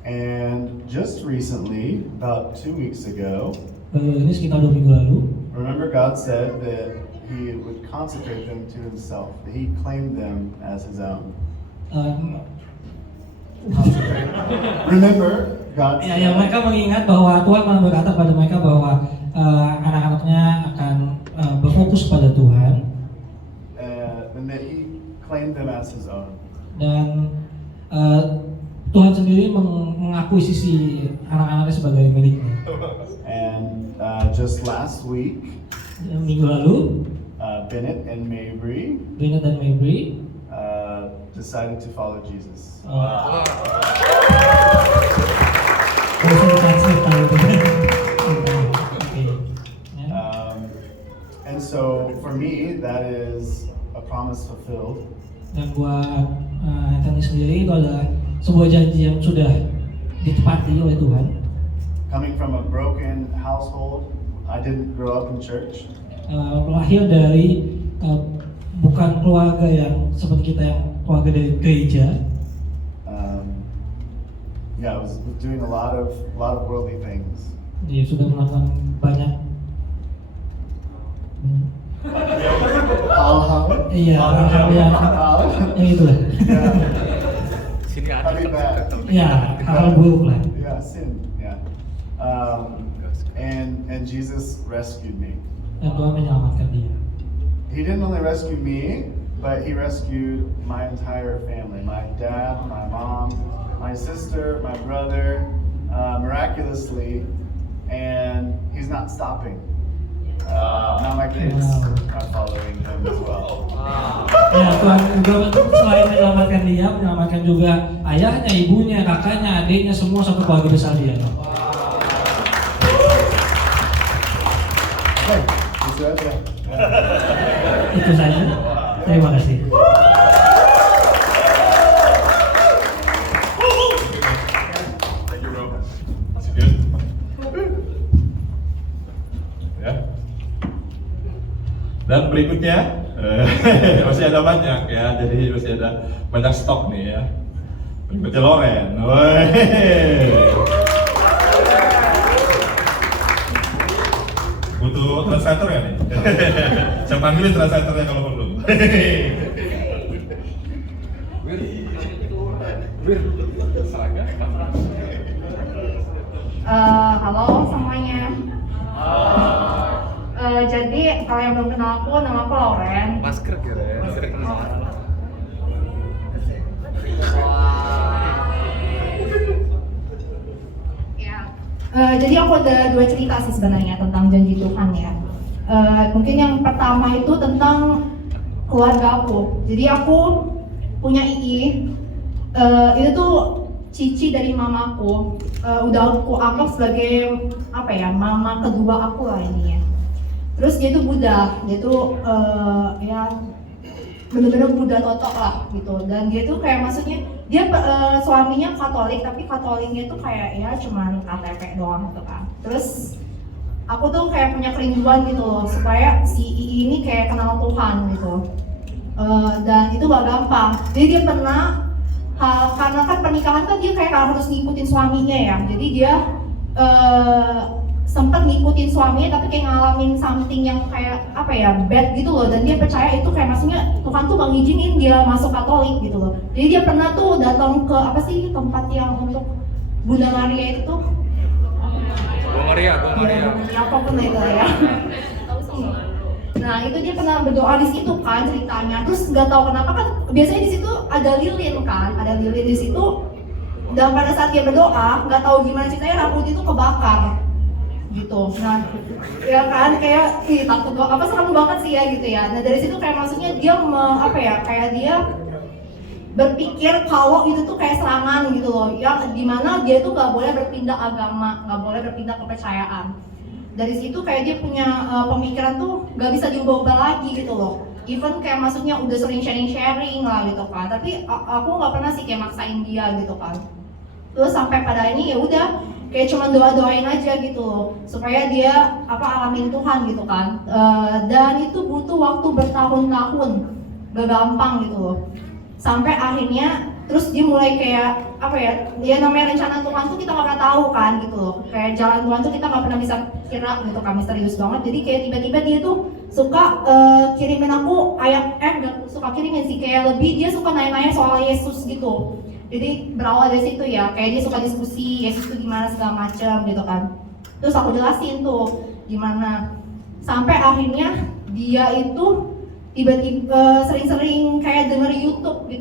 And just recently, about 2 weeks ago, Baru ini sekitar 2 minggu lalu, remember God said that He would consecrate them to Himself, that He claimed them as His own. Remember, God ya, said, mereka mengingat bahwa Tuhan malah berkata pada mereka bahwa anak-anaknya akan berfokus pada Tuhan and that He claimed them as His own. dan Tuhan sendiri mengakuisisi anak-anaknya sebagai miliknya. And just last week, Minggu lalu, Bennett and Mabry Bennett dan Mabry decided to follow Jesus. Bisa ditranslate kalau itu. Oke. Ya. And so for me, that is a promise fulfilled. Dan buat Anthony sendiri itu adalah sebuah janji yang sudah ditepati oleh Tuhan. Coming from a broken household, I didn't grow up in church. Lahir dari bukan keluarga yang seperti kita yang keluarga dari gereja. Yeah, I was doing a lot of worldly things. Dia sudah melakukan banyak Hal-hal. iya hal-hal yang itu lah. Sini ada Probably bad. Ya hal buruk lah. Yeah, sin. Yeah. And Jesus rescued me. Dan Tuhan menyelamatkan dia. He didn't only rescue me, but He rescued my entire family. My dad, my mom, my sister, my brother, miraculously, and He's not stopping. Now my kids are following Him as well. Ya Tuhan juga selain menyelamatkan dia, menyelamatkan juga ayahnya, ibunya, kakaknya, adiknya, semua satu keluarga besar dia. Okay, itu aja. Itu saja. Terima kasih. Thank you, bro. Masih good? Ya. Dan berikutnya Masih ada banyak ya, jadi masih ada banyak stok nih ya. Mengikuti Loren. Woi. Butuh translator ya nih? Saya panggilin translatornya kalau perlu. Halo semuanya. Jadi kalau yang belum kenal aku, nama aku Lauren. Masker kira ya, masker kenal. Ya. Jadi aku ada 2 cerita sih sebenarnya tentang janji Tuhan ya. Mungkin yang pertama itu tentang keluarga aku. Jadi aku punya II. Itu tuh cici dari mamaku. Udah aku anggap sebagai apa ya, mama kedua aku lah ini ya. Terus dia tuh Buddha, dia tuh ya bener-bener Buddha totok lah gitu. Dan dia tuh kayak maksudnya dia suaminya Katolik, tapi Katoliknya tuh kayak ya cuman KTP doang gitu kan. Terus aku tuh kayak punya kerinduan gitu loh supaya si II ini kayak kenal Tuhan gitu. Dan itu gak gampang. Jadi dia pernah karena kan pernikahan kan dia kayak harus ngikutin suaminya ya. Jadi dia sempat ngikutin suaminya tapi kayak ngalamin something yang kayak apa ya, bad gitu loh. Dan dia percaya itu kayak maksudnya Tuhan tuh gak ngizinin dia masuk Katolik gitu loh. Jadi dia pernah tuh datang ke apa sih tempat yang untuk Bunda Maria itu tuh, Bunda Maria. ya apapun itu lah ya. Nah itu dia pernah berdoa di situ kan ceritanya. Terus nggak tahu kenapa kan biasanya di situ ada lilin kan, ada lilin di situ. Dan pada saat dia berdoa nggak tahu gimana ceritanya rambut itu kebakar gitu. Nah ya kan kayak takut apa serem banget sih ya gitu ya. Nah dari situ kayak maksudnya dia apa ya, kayak dia berpikir kalau itu tuh kayak serangan gitu loh, yang dimana dia tuh nggak boleh berpindah agama, nggak boleh berpindah kepercayaan. Dari situ kayak dia punya pemikiran tuh nggak bisa diubah-ubah lagi gitu loh. Even kayak maksudnya udah sering sharing lah gitu kan, tapi aku nggak pernah sih kayak maksain dia gitu kan. Terus sampai pada ini ya udah kayak cuma doain aja gitu loh supaya dia alamin Tuhan gitu kan. Dan itu butuh waktu bertahun-tahun, gak gampang gitu loh. Sampai akhirnya terus dia mulai kayak apa ya, dia namanya rencana Tuhan tuh kita gak pernah tahu kan gitu loh. Kayak jalan Tuhan tuh kita gak pernah bisa kira gitu kan, misterius banget. Jadi kayak tiba-tiba dia tuh suka kirimin aku ayat, gak suka kirimin sih, kayak lebih dia suka nanya-nanya soal Yesus gitu. Jadi berawal dari situ ya, kayak dia suka diskusi Yesus itu gimana segala macam gitu kan. Terus aku jelasin tuh gimana. Sampai akhirnya dia itu tiba-tiba sering-sering kayak denger YouTube,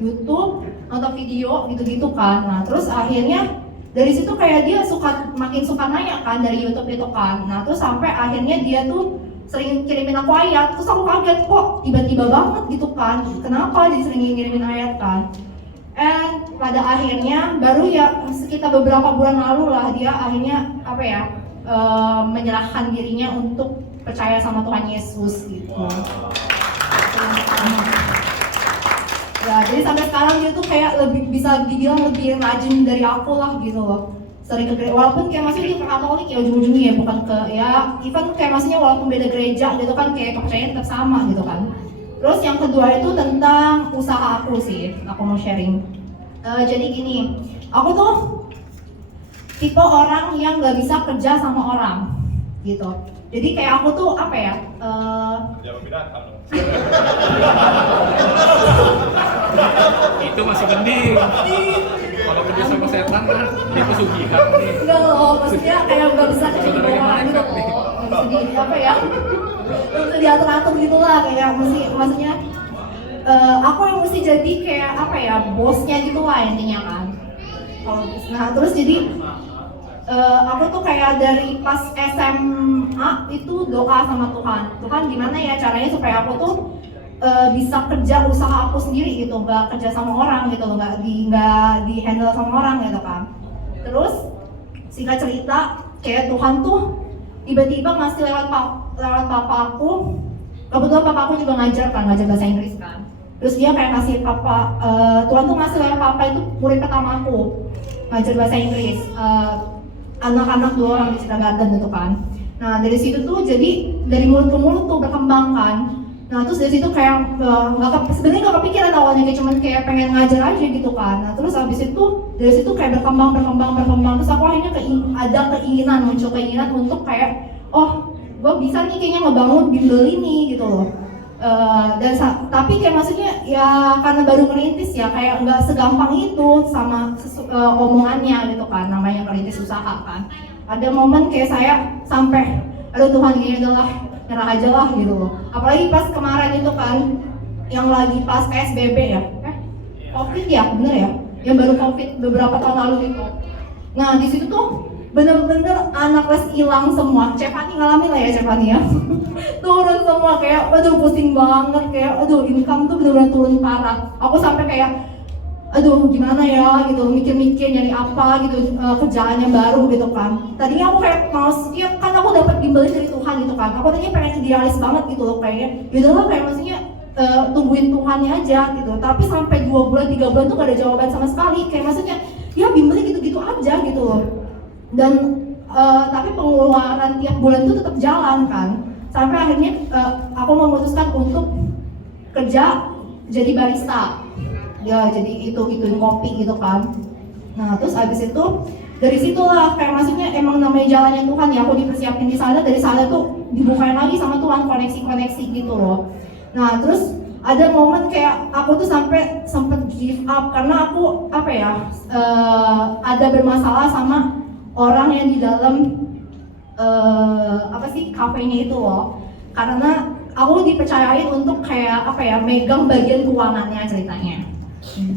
YouTube nonton video gitu-gitu kan. Nah terus akhirnya dari situ kayak dia makin suka nanya kan dari YouTube itu kan. Nah terus sampai akhirnya dia tuh sering kirimin aku ayat. Terus aku kaget kok tiba-tiba banget gitu kan. Kenapa jadi sering kirimin ayat kan? And pada akhirnya baru ya sekitar beberapa bulan lalu lah dia akhirnya menyerahkan dirinya untuk percaya sama Tuhan Yesus gitu. Ya jadi sampai sekarang dia tuh kayak lebih bisa dibilang lebih rajin dari aku lah gitu loh. Sering ke gereja, walaupun kayak masih dia ke Katolik ya ujung-ujungnya ya, bukan ke ya even kayak maksudnya walaupun beda gereja gitu kan kayak kepercayaan tetap sama gitu kan. Terus yang kedua itu tentang usaha aku sih, aku mau sharing. Jadi gini, aku tuh tipe orang yang nggak bisa kerja sama orang gitu. Jadi kayak aku tuh Jangan binatang. Itu masih mending. Kalau kerja sama setan kan dia pesugihan nih. Enggak loh, maksudnya kayak nggak bisa kerja di bawah orang gitu loh. Nggak bisa nggak bisa diatur-atur gitu lah, kayak maksudnya aku yang mesti jadi kayak bosnya gitu lah intinya kan. Nah terus jadi aku tuh kayak dari pas SMA itu doa sama Tuhan gimana ya caranya supaya aku tuh bisa kerja usaha aku sendiri gitu, nggak kerja sama orang gitu, nggak di handle sama orang gitu kan. Terus singkat cerita kayak Tuhan tuh tiba-tiba ngasih lewat papa aku. Kebetulan papa aku juga ngajar bahasa Inggris kan. Terus dia kayak kasih Tuhan tuh ngasih lewat papa itu murid pertama aku ngajar bahasa Inggris. Anak-anak 2 orang di Citra Garden gitu kan. Nah dari situ tuh jadi dari mulut ke mulut tuh berkembang kan. Nah terus dari situ kayak sebenarnya nggak kepikiran awalnya, kayak cuman kayak pengen ngajar aja gitu kan. Nah terus abis itu dari situ kayak berkembang terus aku akhirnya muncul keinginan untuk kayak gue bisa nih kayaknya ngebangun bimbel ini gitu loh. Tapi kayak maksudnya ya karena baru merintis ya, kayak nggak segampang itu sama omongannya gitu kan, namanya merintis usaha kan. Ada momen kayak saya sampai aduh Tuhan, ini adalah nyerah aja lah gitu loh. Apalagi pas kemarin itu kan yang lagi pas PSBB ya, COVID ya, bener ya, yang baru COVID beberapa tahun lalu itu. Nah di situ tuh bener-bener anak les hilang semua. Cepani ngalamin lah ya, Cepani ya. Turun semua, kayak aduh pusing banget, kayak aduh income tuh bener-bener turun parah. Aku sampai kayak aduh gimana ya gitu, mikir-mikir nyari apa gitu, kerjaannya baru gitu kan. Tadinya aku kayak ya kan aku dapat bimbelin dari Tuhan gitu kan. Aku tadinya pengen idealis banget gitu loh, kayaknya yaudahlah kayak maksudnya tungguin Tuhannya aja gitu. Tapi sampai 2 bulan 3 bulan tuh gak ada jawaban sama sekali. Kayak maksudnya ya bimbelnya gitu-gitu aja gitu loh. Dan tapi pengeluaran tiap bulan tuh tetap jalan kan. Sampai akhirnya aku memutuskan untuk kerja jadi barista. Ya jadi ituin kopi gitu kan. Nah terus abis itu dari situlah kayak maksudnya emang namanya jalannya Tuhan ya, aku dipersiapin di sana, dari sana tuh dibukain lagi sama Tuhan koneksi gitu loh. Nah terus ada momen kayak aku tuh sampai sempet give up karena aku ada bermasalah sama orang yang di dalam kafenya itu loh. Karena aku dipercayain untuk kayak megang bagian keuangannya ceritanya.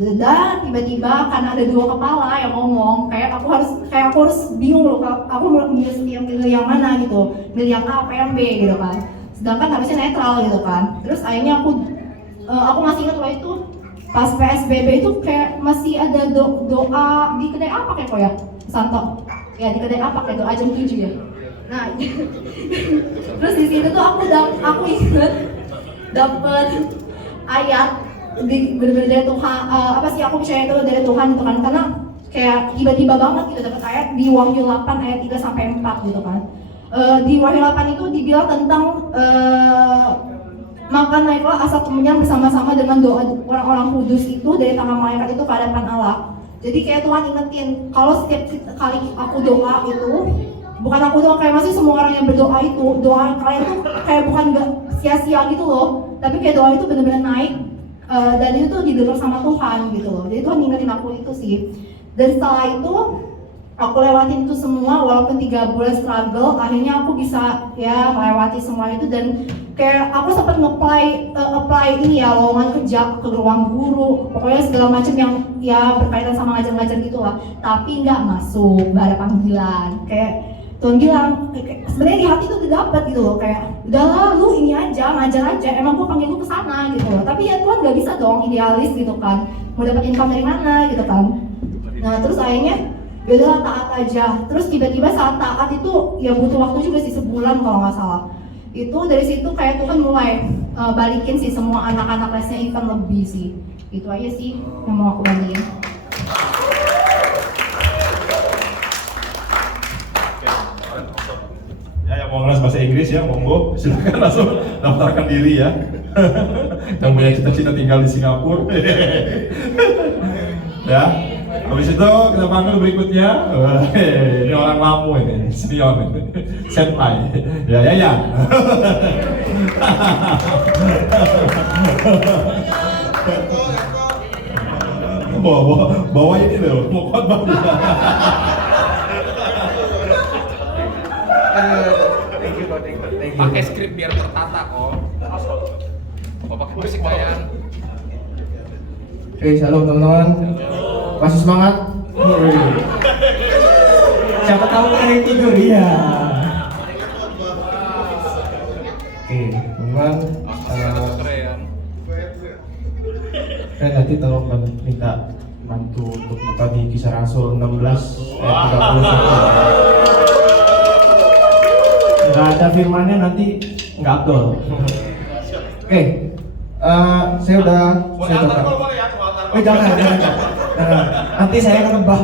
Dan tiba-tiba karena ada 2 kepala yang ngomong, kayak aku harus bingung loh, aku milih yang mana gitu, milih yang A apa yang B gitu kan. Sedangkan harusnya netral gitu kan. Terus akhirnya aku masih ingat waktu itu pas PSBB itu kayak masih ada doa di kedai apa kayak kok ya, Santo? Ya di kedai apa kayak doa jam 7 ya. Nah, terus di situ tuh aku inget dapet ayat bener-bener dari Tuhan, aku percaya itu dari Tuhan gitu kan, karena kayak tiba-tiba banget gitu dapet ayat di Wahyu 8 ayat 3-4 gitu kan. Di Wahyu 8 itu dibilang tentang maka naiklah asap kemenyan bersama-sama dengan doa orang-orang kudus itu dari tangan malaikat itu ke hadapan Allah. Jadi kayak Tuhan ingetin kalau setiap kali aku doa itu, bukan aku doa kayak masih semua orang yang berdoa itu, doa kalian tuh kayak bukan gak sia-sia gitu loh, tapi kayak doa itu benar-benar naik. Dan itu tuh didengar sama Tuhan gitu loh. Jadi Tuhan ngingetin aku itu sih. Dan setelah itu aku lewatin itu semua, walaupun 3 bulan struggle, akhirnya aku bisa ya melewati semua itu. Dan kayak aku sempat apply ini ya, lowongan kerja ke ruang guru, pokoknya segala macam yang ya berkaitan sama ngajar-ngajar gitu lah. Tapi nggak masuk, nggak ada panggilan. Kayak Tuhan bilang, sebenarnya di hati tuh udah dapet gitu loh, kayak udahlah lu ini aja, ngajar aja, emang gue panggil lu kesana gitu loh. Tapi ya Tuhan gak bisa dong idealis gitu kan, mau dapat income dari mana gitu kan. Nah terus akhirnya yaudahlah taat aja. Terus tiba-tiba saat taat itu ya butuh waktu juga sih, sebulan kalau nggak salah. Itu dari situ kayak Tuhan mulai balikin sih semua anak-anak lesnya income lebih sih. Itu aja sih yang mau aku bagiin. Ya, yang mau ngeles bahasa Inggris ya, monggo silakan langsung daftarkan diri ya. Yang punya cita-cita tinggal di Singapura. Ya, habis itu kita panggil berikutnya. Ini orang lamu ini, senior ini, senpai. Ya. Bawa ini loh, mau khotbah. Pakai skrip biar tertata kok. Mau pakai musik bayang. Oke, shalom teman-teman. Masih semangat? Siapa tahu ada yang tidur ya. Oke, teman-teman. Saya nanti tolong minta bantu untuk buka di Kisah Rasul 16 ayat 31. Nggak ada firmannya nanti nggak abdol. Oke, saya udah. Jangan. Nanti saya akan ngebah.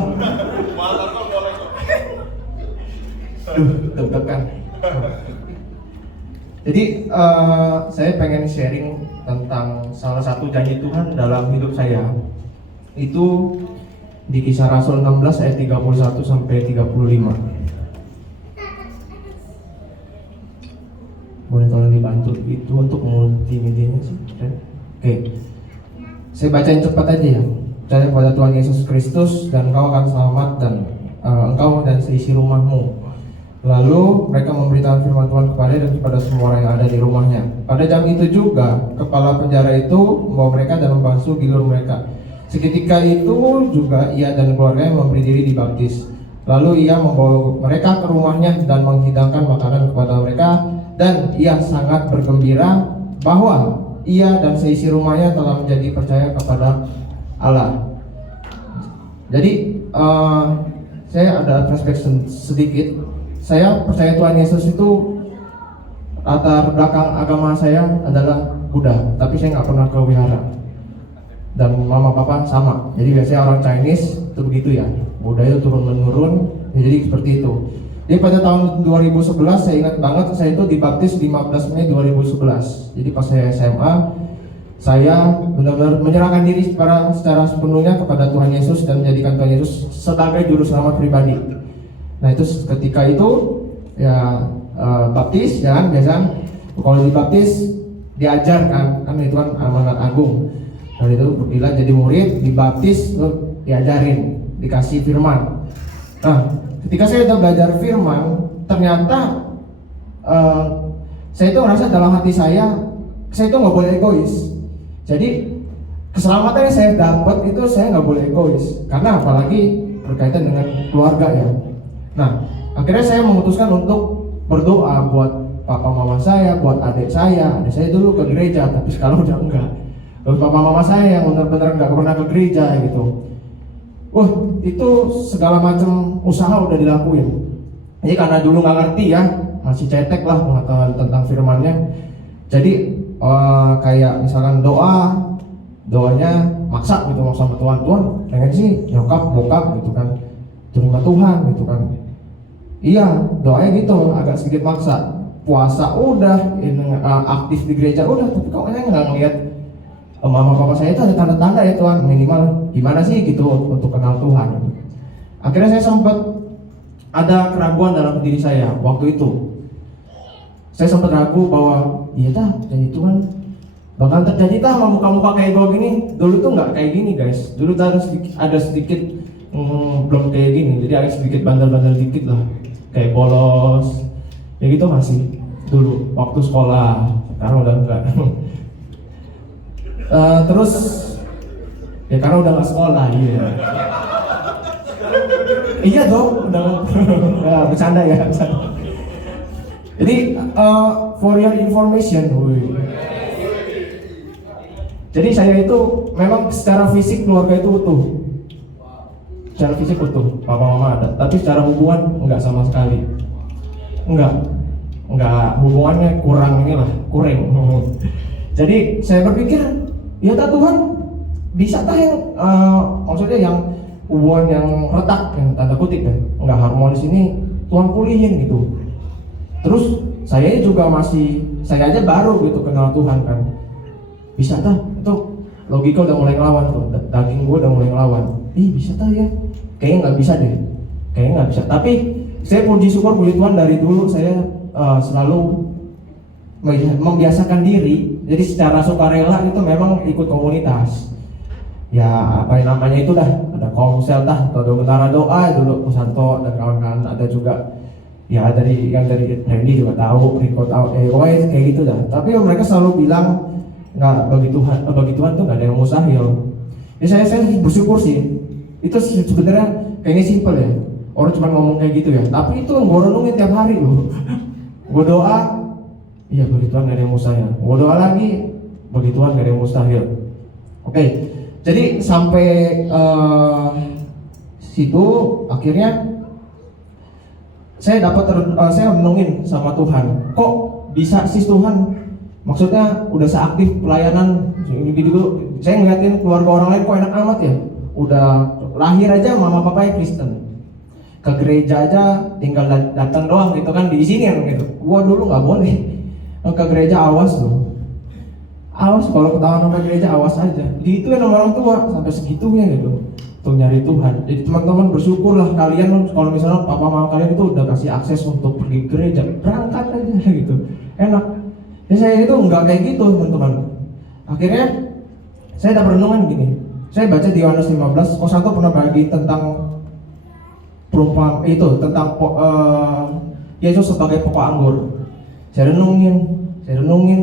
Duh, deg-degan. Jadi saya pengen sharing tentang salah satu janji Tuhan dalam hidup saya. Itu di Kisah Rasul 16 ayat 31 sampai 35. Boleh tolong dibantu itu untuk multimedianya sih. Oke. Saya bacain cepat aja ya. Percaya pada Tuhan Yesus Kristus dan engkau akan selamat, dan engkau dan seisi rumahmu. Lalu mereka memberitakan firman Tuhan kepada dan kepada semua orang yang ada di rumahnya. Pada jam itu juga kepala penjara itu membawa mereka dan membasuh gilur mereka. Seketika itu juga ia dan keluarganya memberi diri dibaptis. Lalu ia membawa mereka ke rumahnya dan menghidangkan makanan kepada mereka, dan ia sangat bergembira bahwa ia dan seisi rumahnya telah menjadi percaya kepada Allah. Jadi saya ada flashback sedikit. Saya percaya Tuhan Yesus itu latar belakang agama saya adalah Buddha, tapi saya nggak pernah ke wihara. Dan mama papa sama. Jadi biasanya orang Chinese itu begitu ya. Buddha itu turun menurun, ya, jadi seperti itu. Jadi pada tahun 2011 saya ingat banget, saya itu dibaptis 15 Mei 2011. Jadi pas saya SMA, saya benar-benar menyerahkan diri secara sepenuhnya kepada Tuhan Yesus dan menjadikan Tuhan Yesus sebagai juru selamat pribadi. Nah itu ketika itu ya baptis ya kan, biasa kalau dibaptis diajar kan itu kan amanat agung. Dan itu bila jadi murid dibaptis diajarin, dikasih firman. Nah ketika saya udah belajar firman, ternyata saya itu merasa dalam hati saya itu nggak boleh egois. Jadi keselamatan yang saya dapat itu saya nggak boleh egois, karena apalagi berkaitan dengan keluarga ya. Nah, akhirnya saya memutuskan untuk berdoa buat papa mama saya, buat adik saya. Adik saya dulu ke gereja, tapi sekarang udah enggak. Terus papa mama saya yang benar-benar nggak pernah ke gereja gitu. Wah, itu segala macam usaha udah dilakuin. Jadi karena dulu nggak ngerti ya, masih cetek lah pengetahuan tentang firmannya. Jadi kayak misalkan doanya maksa gitu sama Tuhan, pengen sih nyokap bokap gitu kan, terima Tuhan gitu kan. Iya, doanya gitu, agak sedikit maksa. Puasa udah, aktif di gereja udah, tapi kok nggak ngeliat mama papa saya itu ada tanda-tanda ya Tuhan, minimal gimana sih gitu untuk kenal Tuhan. Akhirnya saya sempat ada keraguan dalam diri saya waktu itu. Saya sempat ragu bahwa iya janji Tuhan bakal terjadi sama muka-muka kayak gue gini. Dulu tuh nggak kayak gini guys, dulu tuh ada sedikit belum kayak gini, jadi ada sedikit bandel-bandel dikit lah, kayak bolos ya gitu masih dulu waktu sekolah. Sekarang udah enggak. Terus ya karena udah nggak sekolah. Iya dong, udah ya, bercanda ya. Jadi for your information, jadi saya itu memang secara fisik keluarga itu utuh. Secara fisik utuh, papa mama ada, tapi secara hubungan enggak sama sekali. Enggak hubungannya kurang. Jadi saya berpikir, ya Tuhan bisa yang maksudnya yang hubungan yang retak, yang tanda kutip ya, enggak harmonis ini Tuhan pulihin gitu. Terus saya aja baru gitu kenal Tuhan kan. Bisa itu logika udah mulai ngelawan tuh, daging gue udah mulai ngelawan. Bisa ya? Kayaknya nggak bisa deh. Tapi saya puji Tuhan dari dulu saya selalu membiasakan diri. Jadi secara sukarela itu memang ikut komunitas. Ya apa yang namanya itu dah, ada komsel dah, atau Domentara Doa dulu Pusanto dan kawan-kawan ada juga. Ya dari Randy juga tahu, Rico tahu, pokoknya kayak gitu dah. Tapi mereka selalu bilang nggak bagi Tuhan tuh nggak ada yang mustahil. Ya saya bersyukur sih. Itu sebenarnya kayaknya simpel ya. Orang cuma ngomong kayak gitu ya. Tapi itu gue renungin tiap hari loh. Gue doa, iya bagi Tuhan nggak ada yang mustahil. Gue doa lagi, bagi Tuhan nggak ada yang mustahil. Oke, jadi sampai situ akhirnya saya saya menungin sama Tuhan. Kok bisa sih Tuhan? Maksudnya udah seaktif pelayanan gitu. Saya ngeliatin keluarga orang lain kok enak amat ya. Udah lahir aja mama papanya Kristen. Ke gereja aja tinggal datang doang gitu kan, diizinin gitu. Gua dulu nggak boleh. ke gereja awas loh. Awas kalau ketahuan ke gereja awas aja. Digituin sama orang tua sampai segitunya gitu. Untuk nyari Tuhan. Jadi teman-teman bersyukurlah kalian kalau misalnya papa mama kalian itu udah kasih akses untuk pergi ke gereja, berangkat aja gitu. Enak. Ya saya itu enggak kayak gitu teman-teman. Akhirnya saya ada perenungan gini. Saya baca di Yohanes 15, Kosanto pernah bagi tentang perumpamaan itu tentang Yesus sebagai pokok anggur. Saya renungin,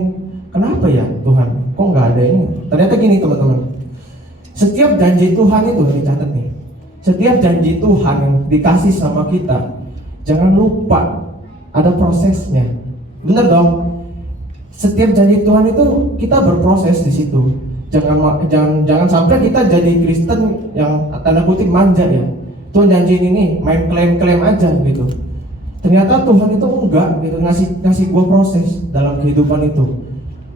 kenapa ya Tuhan? Kok nggak ada ini? Ternyata gini teman-teman. Setiap janji Tuhan itu dicatat nih. Setiap janji Tuhan yang dikasih sama kita, jangan lupa ada prosesnya. Bener dong? Setiap janji Tuhan itu kita berproses di situ. Jangan sampai kita jadi Kristen yang tanda kutip manja ya. Tuhan janji ini main klaim-klaim aja gitu. Ternyata Tuhan itu enggak gitu, ngasih gua proses dalam kehidupan itu.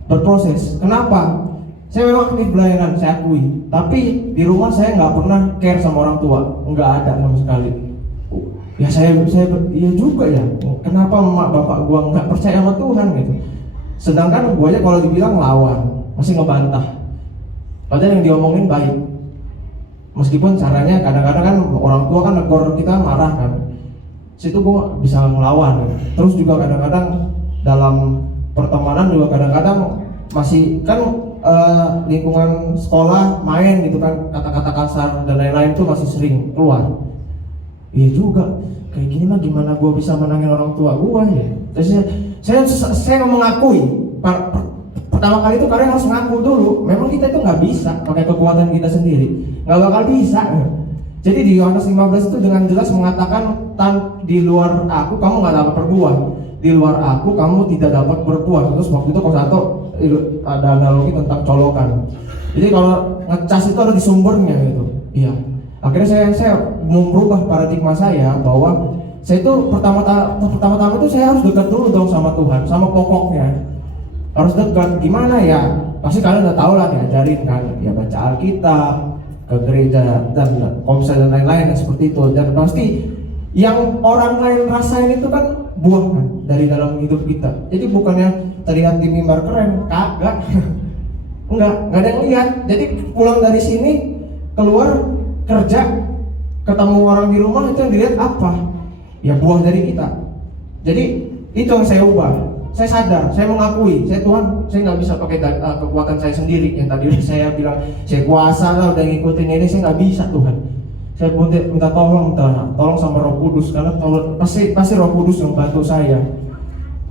Berproses. Kenapa? Saya memang aktif pelayanan, saya akui. Tapi di rumah saya nggak pernah care sama orang tua, nggak ada sama sekali. Ya saya iya juga ya. Kenapa emak bapak gua nggak percaya sama Tuhan gitu? Sedangkan gua aja kalau dibilang lawan, masih ngebantah. Padahal yang diomongin baik. Meskipun caranya kadang-kadang kan orang tua kan negor kita marah kan. Situ gua bisa ngelawan. Terus juga kadang-kadang dalam pertemanan juga kadang-kadang masih kan lingkungan sekolah main gitu kan, kata-kata kasar dan lain-lain tuh masih sering keluar. Iya juga, kayak gini mah gimana gua bisa menangin orang tua gua ya. Terus saya mengakui pertama kali itu kalian harus ngaku dulu. Memang kita itu nggak bisa pakai kekuatan kita sendiri, nggak bakal bisa. Jadi di Yohanes 15 itu dengan jelas mengatakan di luar aku kamu nggak dapat berbuah, di luar aku kamu tidak dapat berbuah. Terus waktu itu Kosanto ada analogi tentang colokan. Jadi kalau ngecas itu ada di sumbernya gitu. Iya. Akhirnya saya mau merubah paradigma saya bahwa saya itu pertama-tama itu saya harus dekat dulu dong sama Tuhan, sama pokoknya. Harus dekat. Gimana ya? Pasti kalian udah tahu lah, diajarin kan, ya baca Alkitab, ke gereja dan komsel dan lain-lain seperti itu. Dan pasti yang orang lain rasain itu kan buah kan dari dalam hidup kita. Jadi bukannya terlihat di mimbar keren, kagak. Enggak ada yang lihat. Jadi pulang dari sini, keluar kerja, ketemu orang di rumah, itu yang dilihat apa? Ya buah dari kita. Jadi itu yang saya ubah. Saya sadar, saya mengakui, Tuhan, saya nggak bisa pakai kekuatan saya sendiri. Yang tadi saya bilang, saya kuasa lah udah ngikutin ini, saya nggak bisa Tuhan. Saya minta tolong sama Roh Kudus, karena pasti Roh Kudus yang bantu saya.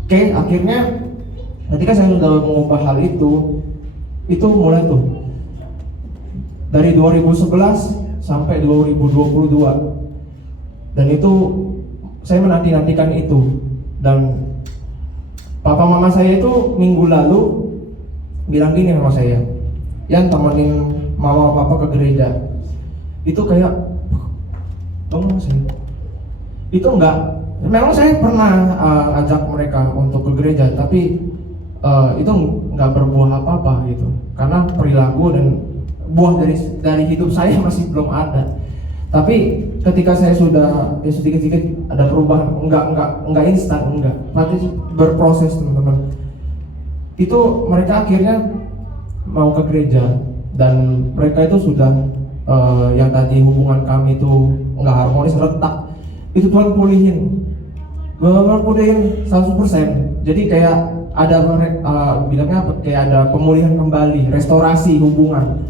Oke, akhirnya ketika saya sudah mengubah hal itu mulai tuh dari 2011 sampai 2022, dan itu saya menanti-nantikan itu. Dan papa mama saya itu minggu lalu bilang gini sama saya, yang temenin mama papa ke gereja. Itu kayak tolong saya. Itu enggak, memang saya pernah ajak mereka untuk ke gereja, tapi itu enggak berbuah apa-apa gitu. Karena perilaku dan buah dari hidup saya masih belum ada. Tapi ketika saya sudah sedikit-sedikit ada perubahan, enggak instan, nanti berproses teman-teman. Itu mereka akhirnya mau ke gereja, dan mereka itu sudah yang tadi hubungan kami itu enggak harmonis, retak. Itu Tuhan pulihin, benar-benar pulihin 100%. Jadi kayak ada bilangnya apa? Kayak ada pemulihan kembali, restorasi hubungan.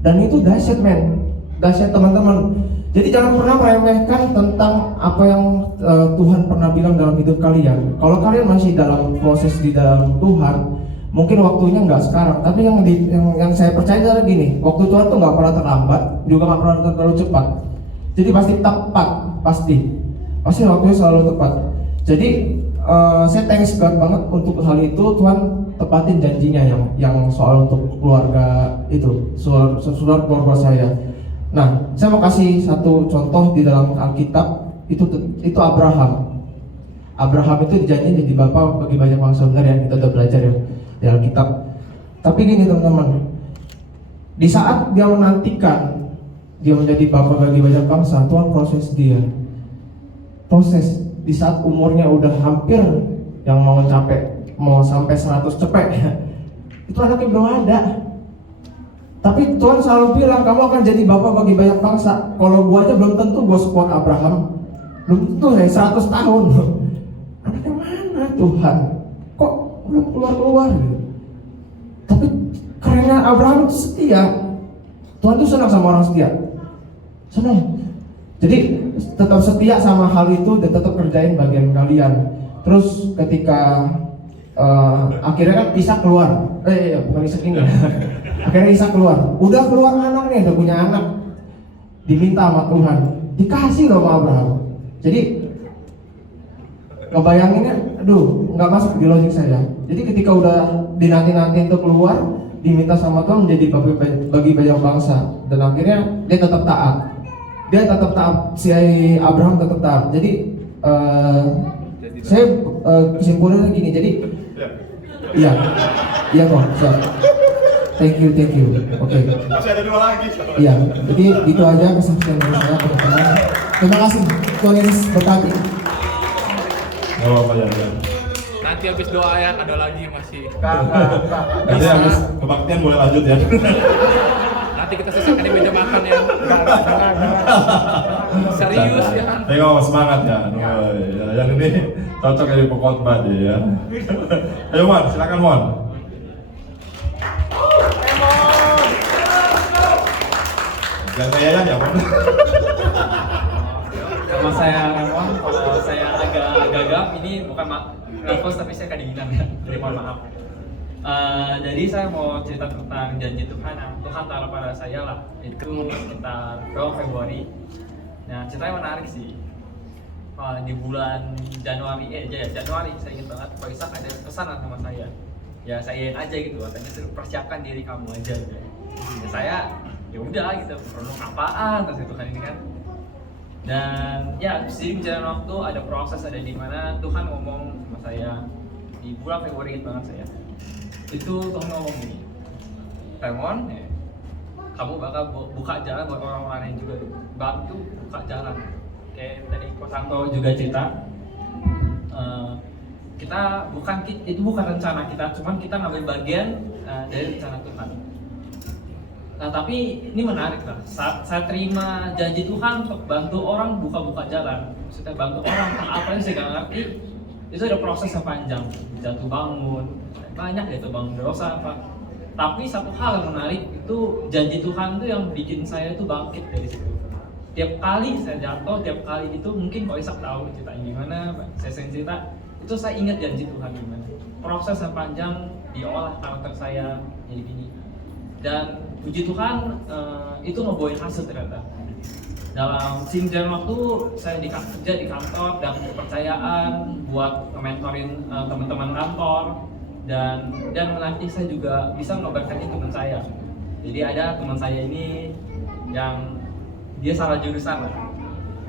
Dan itu dahsyat dahsyat teman-teman. Jadi jangan pernah meremehkan tentang apa yang Tuhan pernah bilang dalam hidup kalian. Kalau kalian masih dalam proses di dalam Tuhan, mungkin waktunya nggak sekarang. Tapi yang saya percaya adalah gini, waktu Tuhan tuh nggak pernah terlambat, juga nggak pernah terlalu cepat. Jadi pasti tepat, pasti waktunya selalu tepat. Jadi saya thanks God banget untuk hal itu. Tuhan tepatin janjinya yang soal untuk keluarga itu, soal keluarga saya. Nah, saya mau kasih satu contoh di dalam Alkitab. Itu Abraham. Abraham itu dijanjiin jadi bapak bagi banyak bangsa, benar ya, kita udah belajar ya di Alkitab. Tapi gini teman-teman, di saat dia menantikan dia menjadi bapak bagi banyak bangsa, Tuhan proses di saat umurnya udah hampir yang mau mencapai mau sampai 100 cepet itu anaknya belum ada. Tapi Tuhan selalu bilang kamu akan jadi bapak bagi banyak bangsa. Kalau gua aja belum tentu gua sekuat Abraham, belum tentu saya 100 tahun. Anaknya mana Tuhan? Kok belum keluar gitu. Tapi kerennya Abraham itu setia. Tuhan tuh senang sama orang setia, senang. Jadi tetap setia sama hal itu dan tetap kerjain bagian kalian. Terus ketika akhirnya kan Ishak keluar, bukan Ishak ini. Akhirnya Ishak keluar, udah keluar anaknya, udah punya anak, diminta sama Tuhan, dikasih loh sama Abraham. Jadi ngebayanginnya, aduh, nggak masuk di logik saya. Jadi ketika udah dinanti-nanti itu keluar, diminta sama Tuhan menjadi bagi banyak bangsa, dan akhirnya dia tetap taat. Si Abraham tetap taat. Jadi saya kesimpulannya gini. Jadi iya kok, siap. Thank you. Oke. Masih ada 2 lagi. Iya, jadi itu aja kesaksian dari saya teman-teman. Terima kasih, Tuhan Yesus berkati. Gak apa-apa ya. Nanti habis doa ya, ada lagi masih. Nanti habis kebaktian boleh lanjut ya. Nanti kita selesaikan di meja makan ya. Serius ya. Tengok semangat ya. Yang ini cocok dari pokotbah deh ya. Ayo Mon, silakan Mon. Jangan saya ya Mon. Sama saya Ramon, kalau saya agak gagap, ini bukan nervous tapi saya kedinginan ya, jadi mohon maaf. Jadi saya mau cerita tentang janji Tuhan yang Tuhan taruh pada saya lah, itu sekitar Februari. Nah ceritanya menarik sih. Di bulan Januari saya ingat banget, Pak Ishak ada pesanan sama saya. Ya saya aja gitu, katanya suruh persiapkan diri kamu aja. Ya saya ya udah gitu, perlu apaan terus Tuhan ini kan. Dan ya seiring berjalan waktu ada proses, ada di mana Tuhan ngomong sama saya di bulan Februari gitu banget saya. Itu Tuhan ngomong gini, Ramon, kamu bakal buka jalan buat orang-orang lain juga, bantu buka jalan. Kayak tadi Kosanto juga cerita, itu bukan rencana kita, cuman kita ngambil bagian dari rencana Tuhan. Nah tapi ini menarik lah, saat saya terima janji Tuhan untuk bantu orang buka-buka jalan, maksudnya bantu orang apa yang saya gak ngerti, itu ada proses yang panjang, jatuh bangun, banyak jatuh bangun dosa apa. Tapi satu hal yang menarik itu janji Tuhan itu yang bikin saya itu bangkit dari situ. Tiap kali saya jatuh, tiap kali itu mungkin kalau Ishak tahu ceritanya gimana, saya cerita itu saya ingat janji Tuhan gimana. Proses yang panjang diolah karakter saya jadi gini. Dan puji Tuhan itu ngebawain hasil ternyata. Dalam singkat waktu saya kerja di kantor dan kepercayaan buat mentorin teman-teman kantor dan nanti saya juga bisa mengobarkannya teman saya. Jadi ada teman saya ini yang dia salah jurusan lah.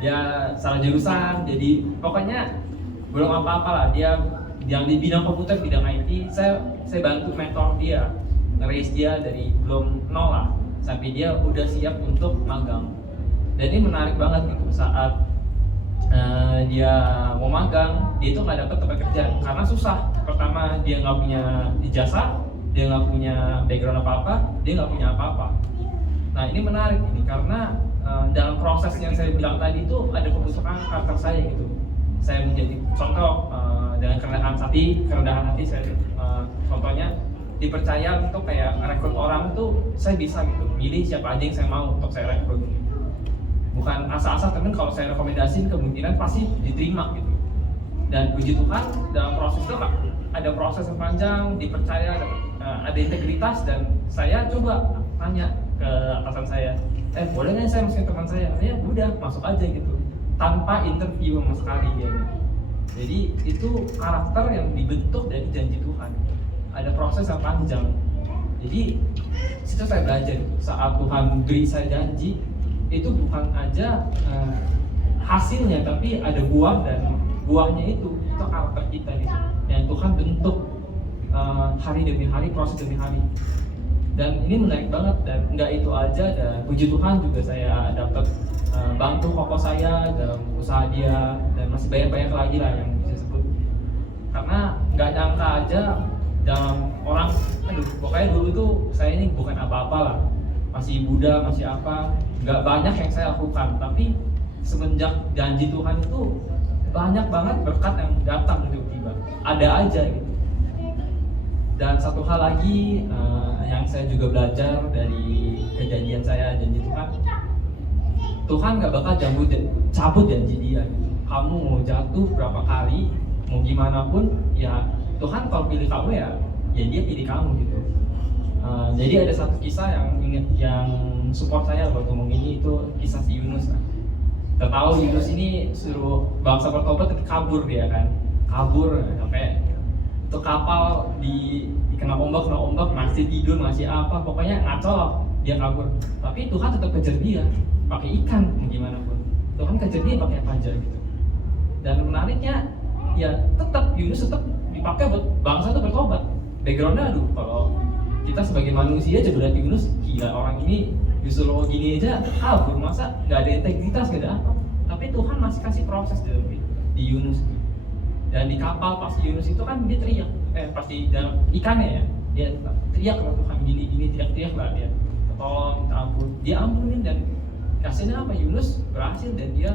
Dia salah jurusan, jadi pokoknya belum apa-apa lah. Dia yang di bidang komputer, bidang IT, saya bantu mentor dia. Nge-raise dia dari belum nol lah sampai dia udah siap untuk magang. Dan ini menarik banget gitu, saat dia mau magang, dia itu nggak dapat tempat kerja karena susah. Pertama dia nggak punya ijazah, dia nggak punya background apa-apa, dia nggak punya apa-apa. Nah ini menarik ini karena dalam proses yang saya bilang tadi itu ada kebutuhan karakter saya gitu. Saya menjadi contoh dengan kerendahan hati saya. Contohnya dipercaya untuk kayak rekrut orang tuh saya bisa gitu, milih siapa aja yang saya mau untuk saya rekrut. Bukan asal-asal, temen kalau saya rekomendasiin kemungkinan pasti diterima gitu. Dan puji Tuhan dalam proses itu ada proses yang panjang, dipercaya, ada integritas, dan saya coba tanya ke atasan saya, boleh nggak saya masukin teman saya? Ya udah, masuk aja gitu, tanpa interview sama sekali dia. Jadi itu karakter yang dibentuk dari janji Tuhan. Ada proses yang panjang. Jadi situ saya belajar saat Tuhan beri saya janji itu bukan aja hasilnya, tapi ada buah, dan buahnya itu karakter kita gitu, yang Tuhan bentuk hari demi hari, proses demi hari. Dan ini menarik banget, dan nggak itu aja, dan puji Tuhan juga saya dapat bantu koko saya dalam usaha dia, dan masih banyak lagi lah yang bisa sebut. Karena nggak nyangka aja dalam orang, aduh pokoknya dulu tuh saya ini bukan apa-apa lah, masih Buddha, masih apa, nggak banyak yang saya lakukan. Tapi semenjak janji Tuhan itu banyak banget berkat yang datang tiba-tiba, ada aja gitu. Dan satu hal lagi yang saya juga belajar dari kejadian saya janji Tuhan nggak bakal cabut janji dia gitu. Kamu mau jatuh berapa kali, mau gimana pun, ya Tuhan kalau pilih kamu ya dia pilih kamu gitu. Jadi ada satu kisah yang support saya buat ngomong ini, itu kisah si Yunus. Kita tahu Yunus ini suruh bangsa bertobat tapi kabur dia kan, kabur sampai itu kapal di kena ombak masih tidur masih apa, pokoknya ngaco lah dia kabur. Tapi Tuhan tetap kejar dia pakai ikan, gimana pun Tuhan kejar dia pakai apa aja gitu. Dan menariknya ya tetap Yunus tetap dipakai buat bangsa itu bertobat. Backgroundnya aduh, kalau kita sebagai manusia aja berarti Yunus gila, orang ini disuruh gini aja kabur, masa nggak ada integritas, nggak ada apa. Tapi Tuhan masih kasih proses di Yunus. Dan di kapal pas Yunus itu kan dia teriak, pasti dalam ikannya ya, dia teriak ke Tuhan gini teriak lah dia, tolong minta ampun, dia ampunin. Dan hasilnya apa? Yunus berhasil dan dia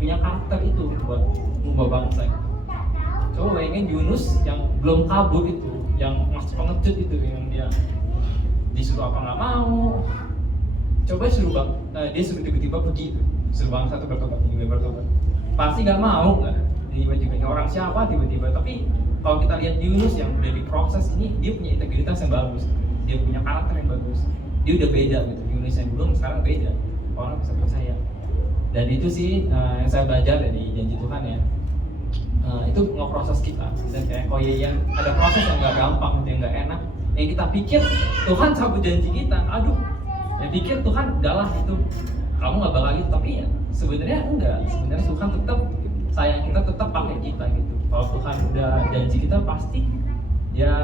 punya karakter itu buat mengubah bangsa. Coba bayangin Yunus yang belum kabur itu, yang masih pengecut itu, yang dia disuruh apa nggak mau. Coba dia suruh tiba-tiba pergi itu, suruh bangsa itu bertobat, pasti nggak mau nggak? Tiba-tiba ini orang siapa tiba-tiba. Tapi kalau kita lihat Yunus yang udah diproses ini, dia punya integritas yang bagus, dia punya karakter yang bagus, dia udah beda gitu. Yunus yang belum sekarang beda, orang bisa percaya. Dan itu sih yang saya belajar dari janji Tuhan ya. Itu ngeproses kita. Dan kayak yang ada proses yang nggak gampang, yang nggak enak, yang kita pikir Tuhan cabut janji kita, aduh, yang pikir Tuhan udahlah itu kamu nggak bakal gitu. Tapi ya sebenarnya enggak, sebenarnya Tuhan tetap sayang kita, tetap pakai kita gitu. Kalau Tuhan udah janji kita pasti dia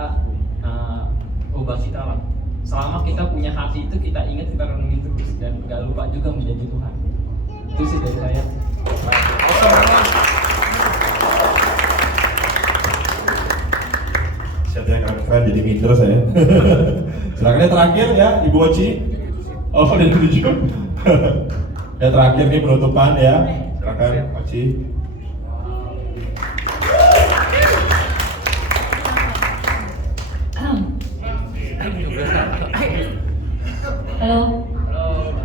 ubah kita lah. Selama kita punya hati itu, kita ingat, kita renungin terus, dan nggak lupa juga menjanji Tuhan. Itu sih dari saya. Siapa yang keren jadi minder saya. Silakan yang terakhir ya, Ibu Oci. Oh, udah 7. Yang terakhir nih penutupan ya. Silakan Oci. Halo.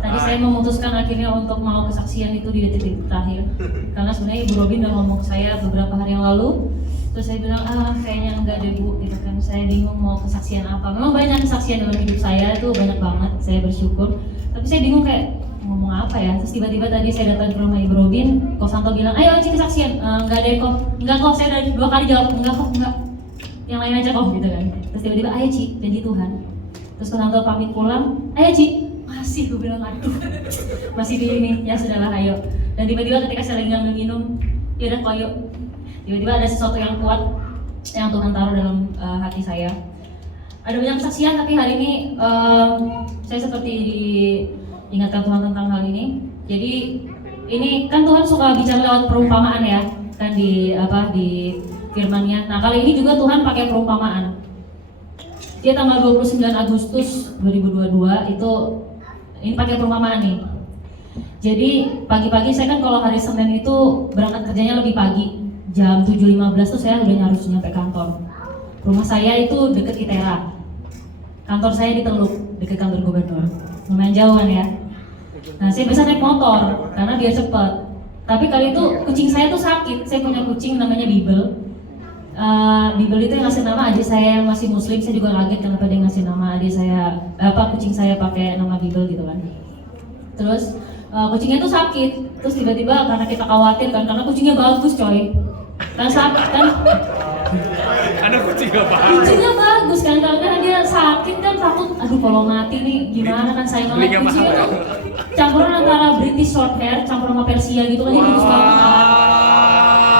Tadi saya memutuskan akhirnya untuk mau kesaksian itu di detik-detik terakhir. Karena sebenarnya Ibu Robin udah ngomong ke saya beberapa hari yang lalu. Terus saya bilang, kayaknya enggak deh Bu, gitu kan. Saya bingung mau kesaksian apa. Memang banyak kesaksian dalam hidup saya, itu banyak banget, saya bersyukur. Tapi saya bingung kayak ngomong apa ya. Terus tiba-tiba tadi saya datang ke rumah Ibu Robin, Ko Santo bilang, ayo Oci kesaksian. Enggak deh kok, enggak kok, saya udah 2 kali jawab, enggak kok, enggak. Yang lain aja kok, gitu kan. Terus tiba-tiba, ayo Ci, janji Tuhan. Terus Ko Santo pamit pulang, ayo Ci. Masih, gue bilang aduh, masih di ini, ya sudahlah ayo. Dan tiba-tiba ketika saya lagi ngambil minum, ya udah kok yuk. Tiba-tiba ada sesuatu yang kuat yang Tuhan taruh dalam hati saya. Ada banyak kesaksian, tapi hari ini saya seperti diingatkan Tuhan tentang hal ini. Jadi ini kan Tuhan suka bicara lewat perumpamaan ya, kan di firman-Nya. Nah kali ini juga Tuhan pakai perumpamaan. Dia tanggal 29 Agustus 2022 itu ini pakai perumpamaan nih. Jadi pagi-pagi saya kan kalau hari Senin itu berangkat kerjanya lebih pagi. Jam 7.15 tuh saya udah harus nyampe kantor. Rumah saya itu deket ITERA. Kantor saya di Teluk, deket kantor gubernur. Lumayan jauh kan ya. Nah saya biasa naik motor karena biar cepet. Tapi kali itu kucing saya tuh sakit. Saya punya kucing namanya Bibel. Bibel itu yang ngasih nama adik saya yang masih muslim. Saya juga kaget kenapa dia ngasih nama adik saya, kucing saya pakai nama Bibel gitu kan. Terus kucingnya tuh sakit. Terus tiba-tiba karena kita khawatir kan, karena kucingnya bagus coy. Kan sakit kan. Ada kucingnya bagus. Kucingnya bagus kan, karena dia sakit kan takut. Aduh kalau mati nih gimana kan, sayang banget. Kucingnya tuh campuran antara British Shorthair campur sama Persia gitu kan, dia bagus banget.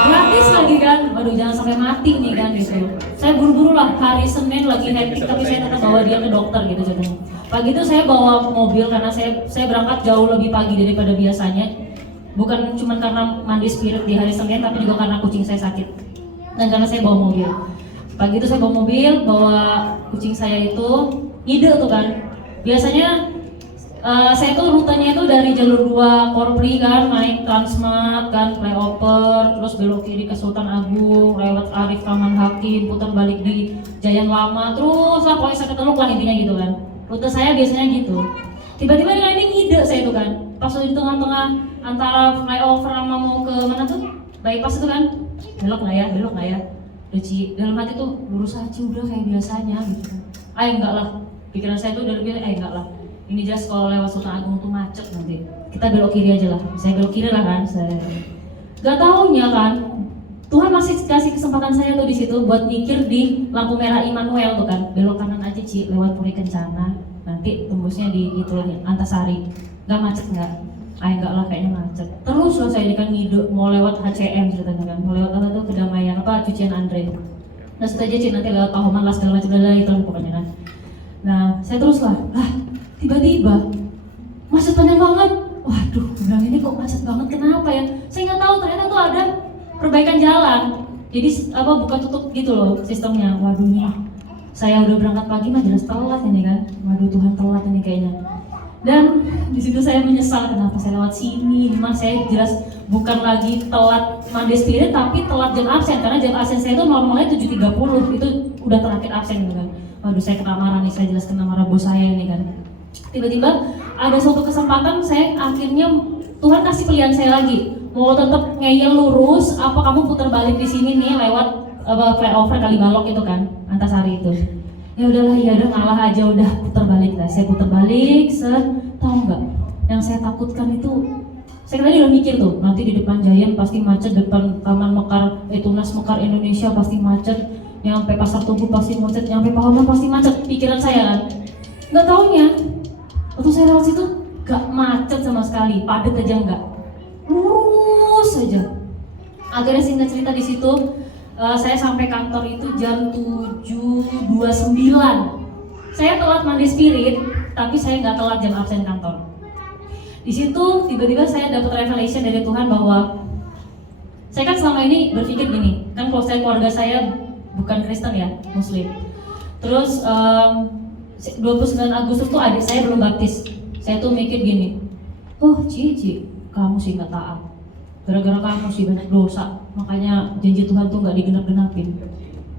Gratis lagi kan, waduh jangan sampai mati nih kan gitu. Saya buru-buru lah, hari Senin lagi hektik tapi saya tetap bawa dia ke dokter gitu ceritanya. Pagi itu saya bawa mobil karena saya berangkat jauh lebih pagi daripada biasanya. Bukan cuma karena mandi spirit di hari Senin, tapi juga karena kucing saya sakit. Dan karena saya bawa mobil. Pagi itu saya bawa mobil, bawa kucing saya itu ngide tuh kan. Biasanya saya tuh rutenya itu dari jalur 2 Korpri kan, naik Transmart kan, flyover, terus belok kiri ke Sultan Agung, lewat Arif Rahman Hakim, putar balik di Jayan Lama, terus lah pokoknya saya ketemu kan intinya gitu kan. Rute saya biasanya gitu. Tiba-tiba dengan ini ngide saya tuh kan, pas di tengah-tengah antara flyover sama mau ke mana tuh, bypass itu kan, belok nggak ya, Ci, dalam hati tuh lurus aja udah kayak biasanya gitu kan. Enggak lah, pikiran saya tuh udah lebih enggak lah. Ini jelas kalau lewat Sultan Agung tuh macet nanti. Kita belok kiri aja lah. Saya belok kiri lah kan. Saya gak taunya kan, Tuhan masih kasih kesempatan saya tuh di situ buat mikir di lampu merah Immanuel tuh kan. Belok kanan aja Ci, lewat Puri Kencana. Nanti tembusnya di itulah Antasari. Gak macet nggak? Enggak lah kayaknya macet. Terus lah saya kan ngide mau lewat HCM ceritanya kan. Mau lewat apa tuh kedamaian apa cucian Andre. Nah setelah aja Ci nanti lewat Pahoman lah segala macam itu pokoknya kan. Nah saya terus lah. Tiba-tiba macet panjang banget. Waduh, bilang ini kok macet banget, kenapa ya? Saya nggak tahu, ternyata tuh ada perbaikan jalan. Jadi buka tutup gitu loh sistemnya. Waduh nih, saya udah berangkat pagi mah jelas telat ini kan. Waduh Tuhan telat ini kayaknya. Dan di situ saya menyesal kenapa saya lewat sini. Memang saya jelas bukan lagi telat mandi spirit, tapi telat jam absen karena jam absen saya itu normalnya 7.30 itu udah terakhir absen gitu kan. Waduh saya kena marah nih, saya jelas kena marah bos saya ini kan. Tiba-tiba ada suatu kesempatan saya akhirnya Tuhan kasih pilihan saya lagi mau tetap ngeyel lurus apa kamu putar balik di sini nih lewat flyover Kalibalok itu kan Antasari itu. Ya udahlah ya udah ngalah aja udah putar balik lah. Saya putar balik tahu nggak yang saya takutkan itu saya tadi udah mikir tuh nanti di depan Giant pasti macet, depan Taman Mekar Tunas Mekar Indonesia pasti macet, nyampe Pasar Tugu pasti macet, nyampe Pahoman pasti macet, pikiran saya kan. Nggak taunya waktu saya lewat situ gak macet sama sekali, padat aja enggak, lurus aja. Akhirnya singkat cerita di situ saya sampai kantor itu jam 7.29. Saya telat mandi spirit, tapi saya nggak telat jam absen kantor. Di situ tiba-tiba saya dapat revelation dari Tuhan bahwa saya kan selama ini berpikir gini, kan kalau keluarga saya bukan Kristen ya, Muslim. Terus 29 Agustus tuh adik saya belum baptis. Saya tuh mikir gini, Cici, kamu sih nggak taat. Gara-gara kamu sih banyak dosa, makanya janji Tuhan tuh nggak digenap-genapin.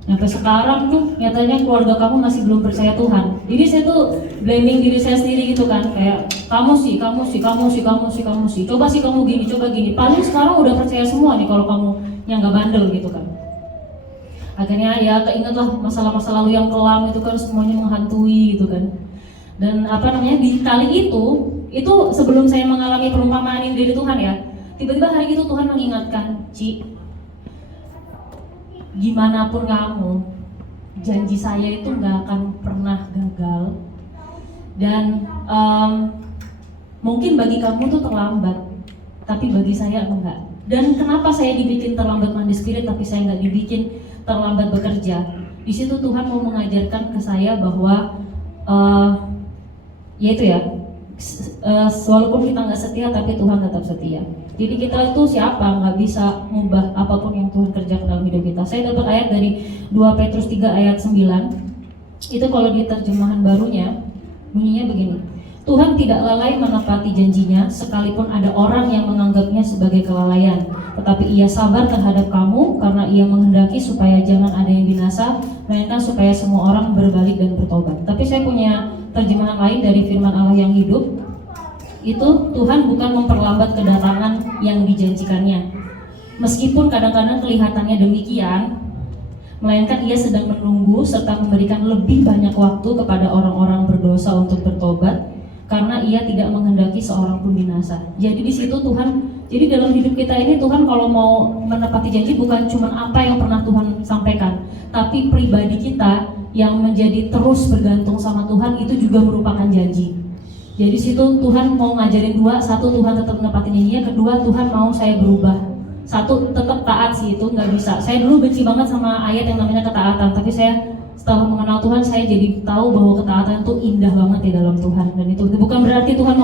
Sampai sekarang tuh nyatanya keluarga kamu masih belum percaya Tuhan. Jadi saya tuh blaming diri saya sendiri gitu kan, kayak kamu sih. Coba sih kamu gini, coba gini. Paling sekarang udah percaya semua nih kalau kamu yang nggak bandel gitu kan. Akhirnya ya keingetlah masa lalu yang kelam itu kan semuanya menghantui gitu kan. Dan di kali itu sebelum saya mengalami perumpamaan ini dari Tuhan ya, tiba-tiba hari itu Tuhan mengingatkan, Ci, gimana pun kamu, janji saya itu nggak akan pernah gagal. Dan mungkin bagi kamu tuh terlambat, tapi bagi saya enggak. Dan kenapa saya dibikin terlambat mandi spirit tapi saya nggak dibikin terlambat bekerja? Di situ Tuhan mau mengajarkan ke saya bahwa walaupun kita nggak setia tapi Tuhan tetap setia. Jadi kita tuh siapa nggak bisa mengubah apapun yang Tuhan kerjakan dalam hidup kita. Saya dapat ayat dari 2 Petrus 3 ayat 9. Itu kalau di terjemahan barunya bunyinya begini. Tuhan tidak lalai menepati janjinya sekalipun ada orang yang menganggapnya sebagai kelalaian. Tetapi ia sabar terhadap kamu karena ia menghendaki supaya jangan ada yang binasa, melainkan supaya semua orang berbalik dan bertobat. Tapi saya punya terjemahan lain dari firman Allah yang hidup. Itu Tuhan bukan memperlambat kedatangan yang dijanjikannya. Meskipun kadang-kadang kelihatannya demikian, melainkan ia sedang menunggu serta memberikan lebih banyak waktu kepada orang-orang berdosa untuk bertobat, karena ia tidak menghendaki seorang pun binasa. Jadi di situ Tuhan, jadi dalam hidup kita ini Tuhan kalau mau menepati janji bukan cuma apa yang pernah Tuhan sampaikan, tapi pribadi kita yang menjadi terus bergantung sama Tuhan itu juga merupakan janji. Jadi situ Tuhan mau ngajarin dua, satu Tuhan tetap menepati janjinya, kedua Tuhan mau saya berubah. Satu tetap taat sih itu nggak bisa. Saya dulu benci banget sama ayat yang namanya ketaatan, tapi saya setelah mengenal Tuhan saya jadi tahu bahwa ketaatan itu indah banget di dalam Tuhan. Dan itu bukan berarti Tuhan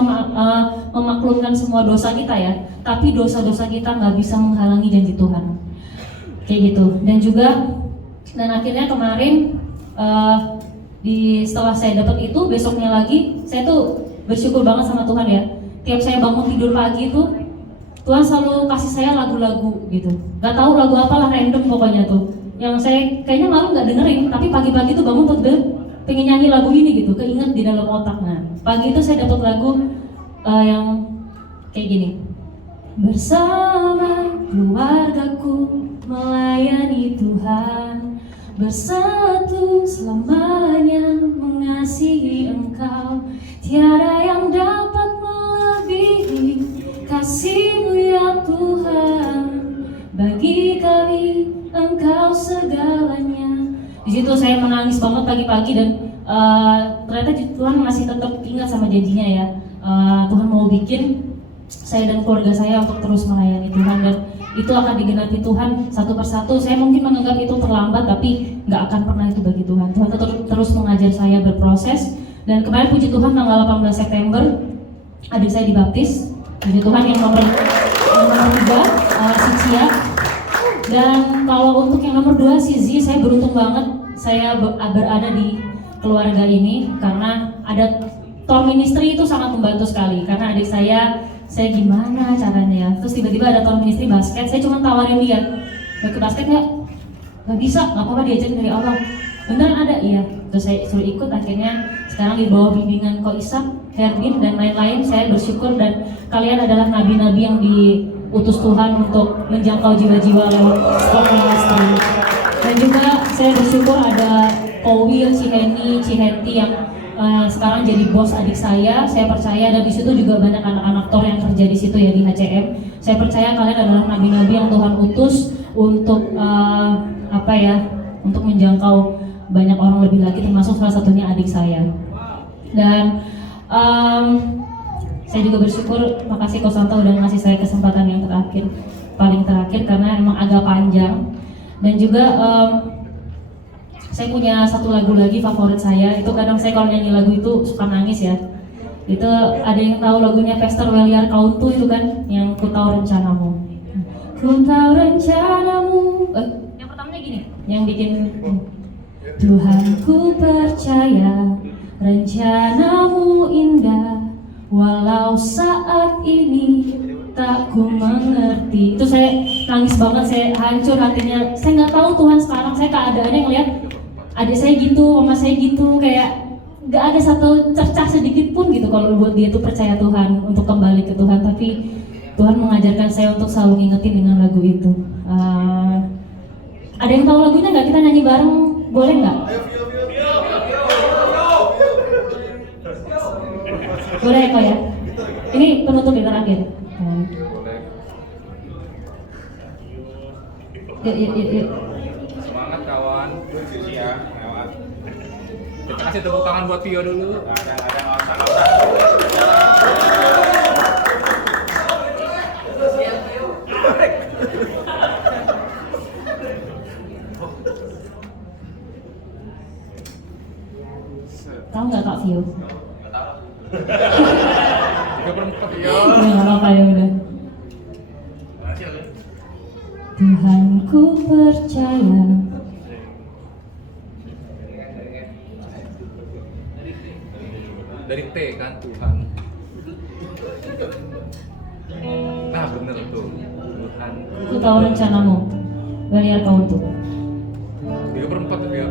memaklumkan semua dosa kita ya, tapi dosa-dosa kita nggak bisa menghalangi janji Tuhan. Kayak gitu. Dan juga Dan akhirnya kemarin setelah saya dapat itu, besoknya lagi saya tuh bersyukur banget sama Tuhan ya. Tiap saya bangun tidur pagi itu Tuhan selalu kasih saya lagu-lagu gitu. Gak tahu lagu apa lah, random pokoknya tuh. Yang saya kayaknya malam gak dengerin, tapi pagi-pagi tuh bangun tuh pengen nyanyi lagu ini gitu, keinget di dalam otak. Nah, pagi itu saya dapat lagu yang kayak gini. Bersama keluargaku melayani Tuhan, bersatu selamanya mengasihi Engkau. Tiada yang dapat melebihi kasih-Mu ya Tuhan. Bagi kami Engkau segalanya. Di situ saya menangis banget pagi-pagi dan ternyata Tuhan masih tetap ingat sama janjinya ya. Tuhan mau bikin saya dan keluarga saya untuk terus melayani Tuhan, dan itu akan digenapi Tuhan satu persatu. Saya mungkin menganggap itu terlambat, tapi nggak akan pernah itu bagi Tuhan. Tuhan terus mengajar saya berproses. Dan kemarin puji Tuhan tanggal 18 September adik saya dibaptis. Puji Tuhan yang nomor 3 Sicia. Dan kalau untuk yang nomor 2 si Z, saya beruntung banget saya berada di keluarga ini karena ada Tor Ministry itu sangat membantu sekali. Karena adik saya gimana caranya, terus tiba-tiba ada Tor Ministry basket, saya cuma tawarin dia, mau ke basket nggak? Nggak bisa, nggak apa-apa, diajarin dari Allah. Beneran ada? Iya. Terus saya suruh ikut, akhirnya sekarang di bawah bimbingan Ko Ishak, Herdin, dan lain-lain. Saya bersyukur dan kalian adalah nabi-nabi yang diutus Tuhan untuk menjangkau jiwa-jiwa lewat Tor Ministry. Dan juga saya bersyukur ada Kowil, Cihenti yang sekarang jadi bos adik saya percaya, dan di situ juga banyak anak-anak Tor yang kerja di situ ya, di HCM. Saya percaya kalian adalah nabi-nabi yang Tuhan utus untuk untuk menjangkau banyak orang lebih lagi, termasuk salah satunya adik saya. Dan saya juga bersyukur, makasih Ko Santo udah ngasih saya kesempatan yang paling terakhir karena emang agak panjang. Dan juga saya punya satu lagu lagi favorit saya. Itu kadang saya kalau nyanyi lagu itu suka nangis ya. Itu ada yang tahu lagunya Pastor Weliar Kautu itu kan, yang Ku Tahu Rencanamu. Ku tahu rencanamu. Yang pertamanya gini, yang bikin Tuhan ku percaya rencanamu indah, walau saat ini tak ku mengerti. Itu saya nangis banget, saya hancur hatinya. Saya nggak tahu Tuhan sekarang saya keadaannya ngeliat adik saya gitu, mama saya gitu, kayak nggak ada satu cercah sedikit pun gitu kalau buat dia tuh percaya Tuhan untuk kembali ke Tuhan. Tapi Tuhan mengajarkan saya untuk selalu ngingetin dengan lagu itu. Ada yang tahu lagunya nggak? Kita nyanyi bareng, boleh nggak? Boleh kok ya. Ini penutup yang terakhir. Yuk. Semangat kawan. Ya, lewat. Kita kasih tepuk tangan buat Vio dulu. Ada nggak usah. Tahu nggak Kak Vio? Tiga perempat ya. Nggak apa-apa ya udah. Tuhan ku percaya. Dari T kan Tuhan. Nah bener tuh Tuhan. Ku tahu rencanamu, Weliar Kautu. 3/4 ya.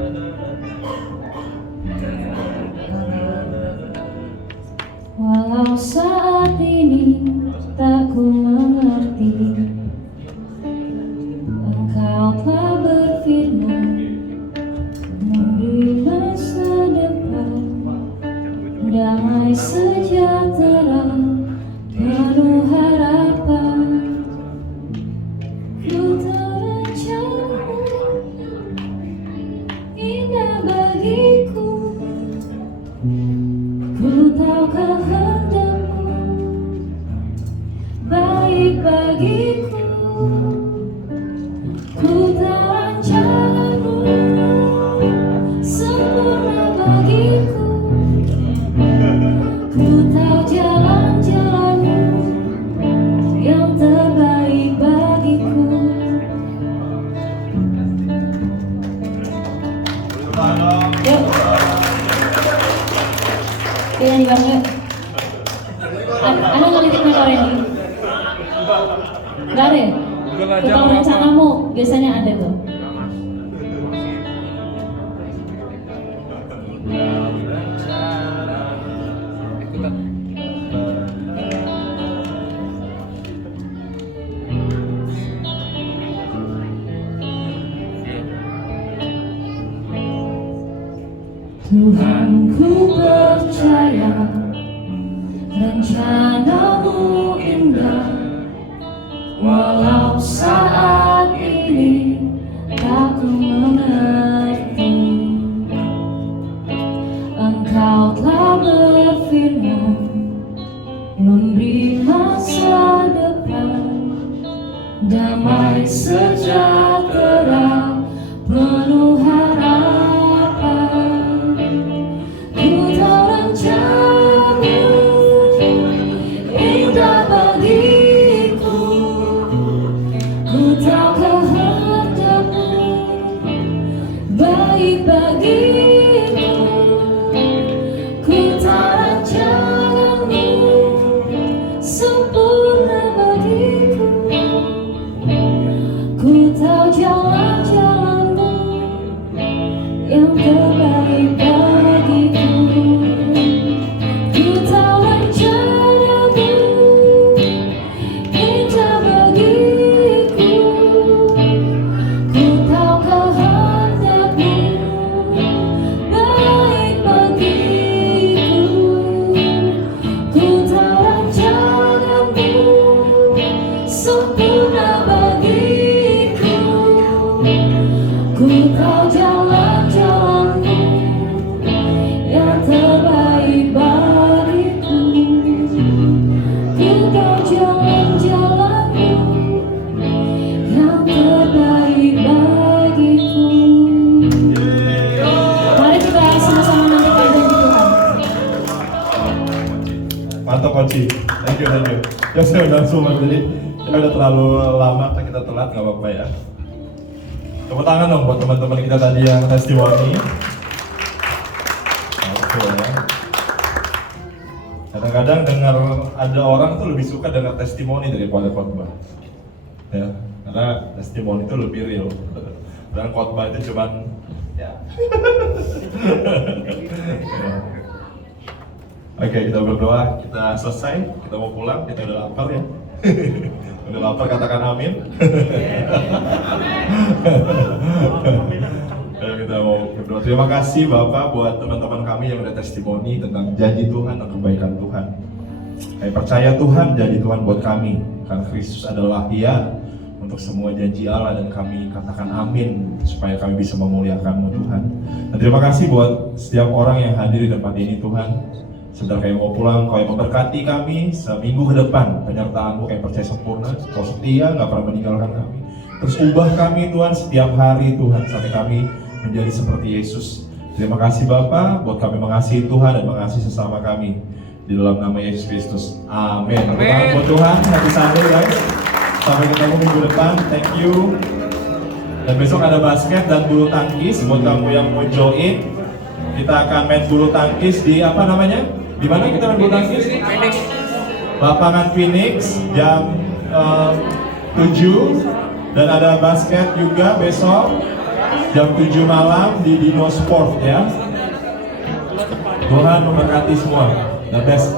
Walau saat ini tak ku mengerti, Engkau telah berfirman memberi masa depan, damai sejahtera, penuh harapan. Ku tahu rencanamu Yuk. Kita nyanyi bareng yuk. Ada nggak nitip mereka Randy? Gak ada ya? Kalau rencanamu biasanya ada tuh. Tuhan, ku percaya rencanamu indah, walau saat ini tak ku mengerti. Engkau telah berfirman memberi masa depan, damai sejahtera penuh harapan. Ku tahu rencanamu indah bagiku, ku tahu kehendakmu baik bagiku, ku tahu rancanganmu sempurna bagiku, ku tahu jalan-jalanmu yang terbaik bagiku, ku tahu rencanamu indah bagiku, ku tahu kehendakmu baik bagiku, ku tahu rancanganmu sempurna bagiku, ku tahu jalan-jalanmu yang terbaik bagiku, ku tahu jalan-jalanmu yang terbaik bagiku. Mari kita sama-sama nantikan janji Tuhan. Mantap Koci, thank you. Ya saya udah semua, jadi kita udah terlalu lama, kita telat, nggak apa-apa ya. Tepuk tangan dong buat teman-teman kita tadi yang testimoni. Oke ya. Kadang-kadang dengar ada orang tuh lebih suka dengar testimoni daripada khotbah. Ya, karena testimoni itu lebih real. Dan khotbah itu cuman ya. Oke, kita berdoa, kita selesai, kita mau pulang, kita udah lapar ya. Udah lapar, katakan amin. Ya, kita mau berdoa. Terima kasih Bapak buat teman-teman kami yang udah testimoni tentang janji Tuhan dan kebaikan Tuhan. Kami percaya Tuhan janji Tuhan buat kami, karena Kristus adalah Dia untuk semua janji Allah, dan kami katakan amin supaya kami bisa memuliakan-Mu Tuhan. Dan terima kasih buat setiap orang yang hadir di tempat ini Tuhan. Sebentar kami mau pulang, Kau yang memberkati kami seminggu ke depan. Penyertaan-Mu kami percaya sempurna, Kau setia, gak pernah meninggalkan kami. Terus ubah kami Tuhan setiap hari Tuhan, sampai kami menjadi seperti Yesus. Terima kasih Bapa buat kami mengasihi Tuhan dan mengasihi sesama kami. Di dalam nama Yesus Kristus, amin. Tepuk tangan buat Tuhan, happy Sunday guys. Sampai ketemu minggu depan, thank you. Dan besok ada basket dan bulu tangkis buat kamu yang mau join. Kita akan main bulu tangkis di apa namanya? Di mana kita main bulu tangkis? Lapangan Phoenix jam 7. Dan ada basket juga besok jam 7 malam di Dino Sport ya. Tuhan memberkati semua. The best.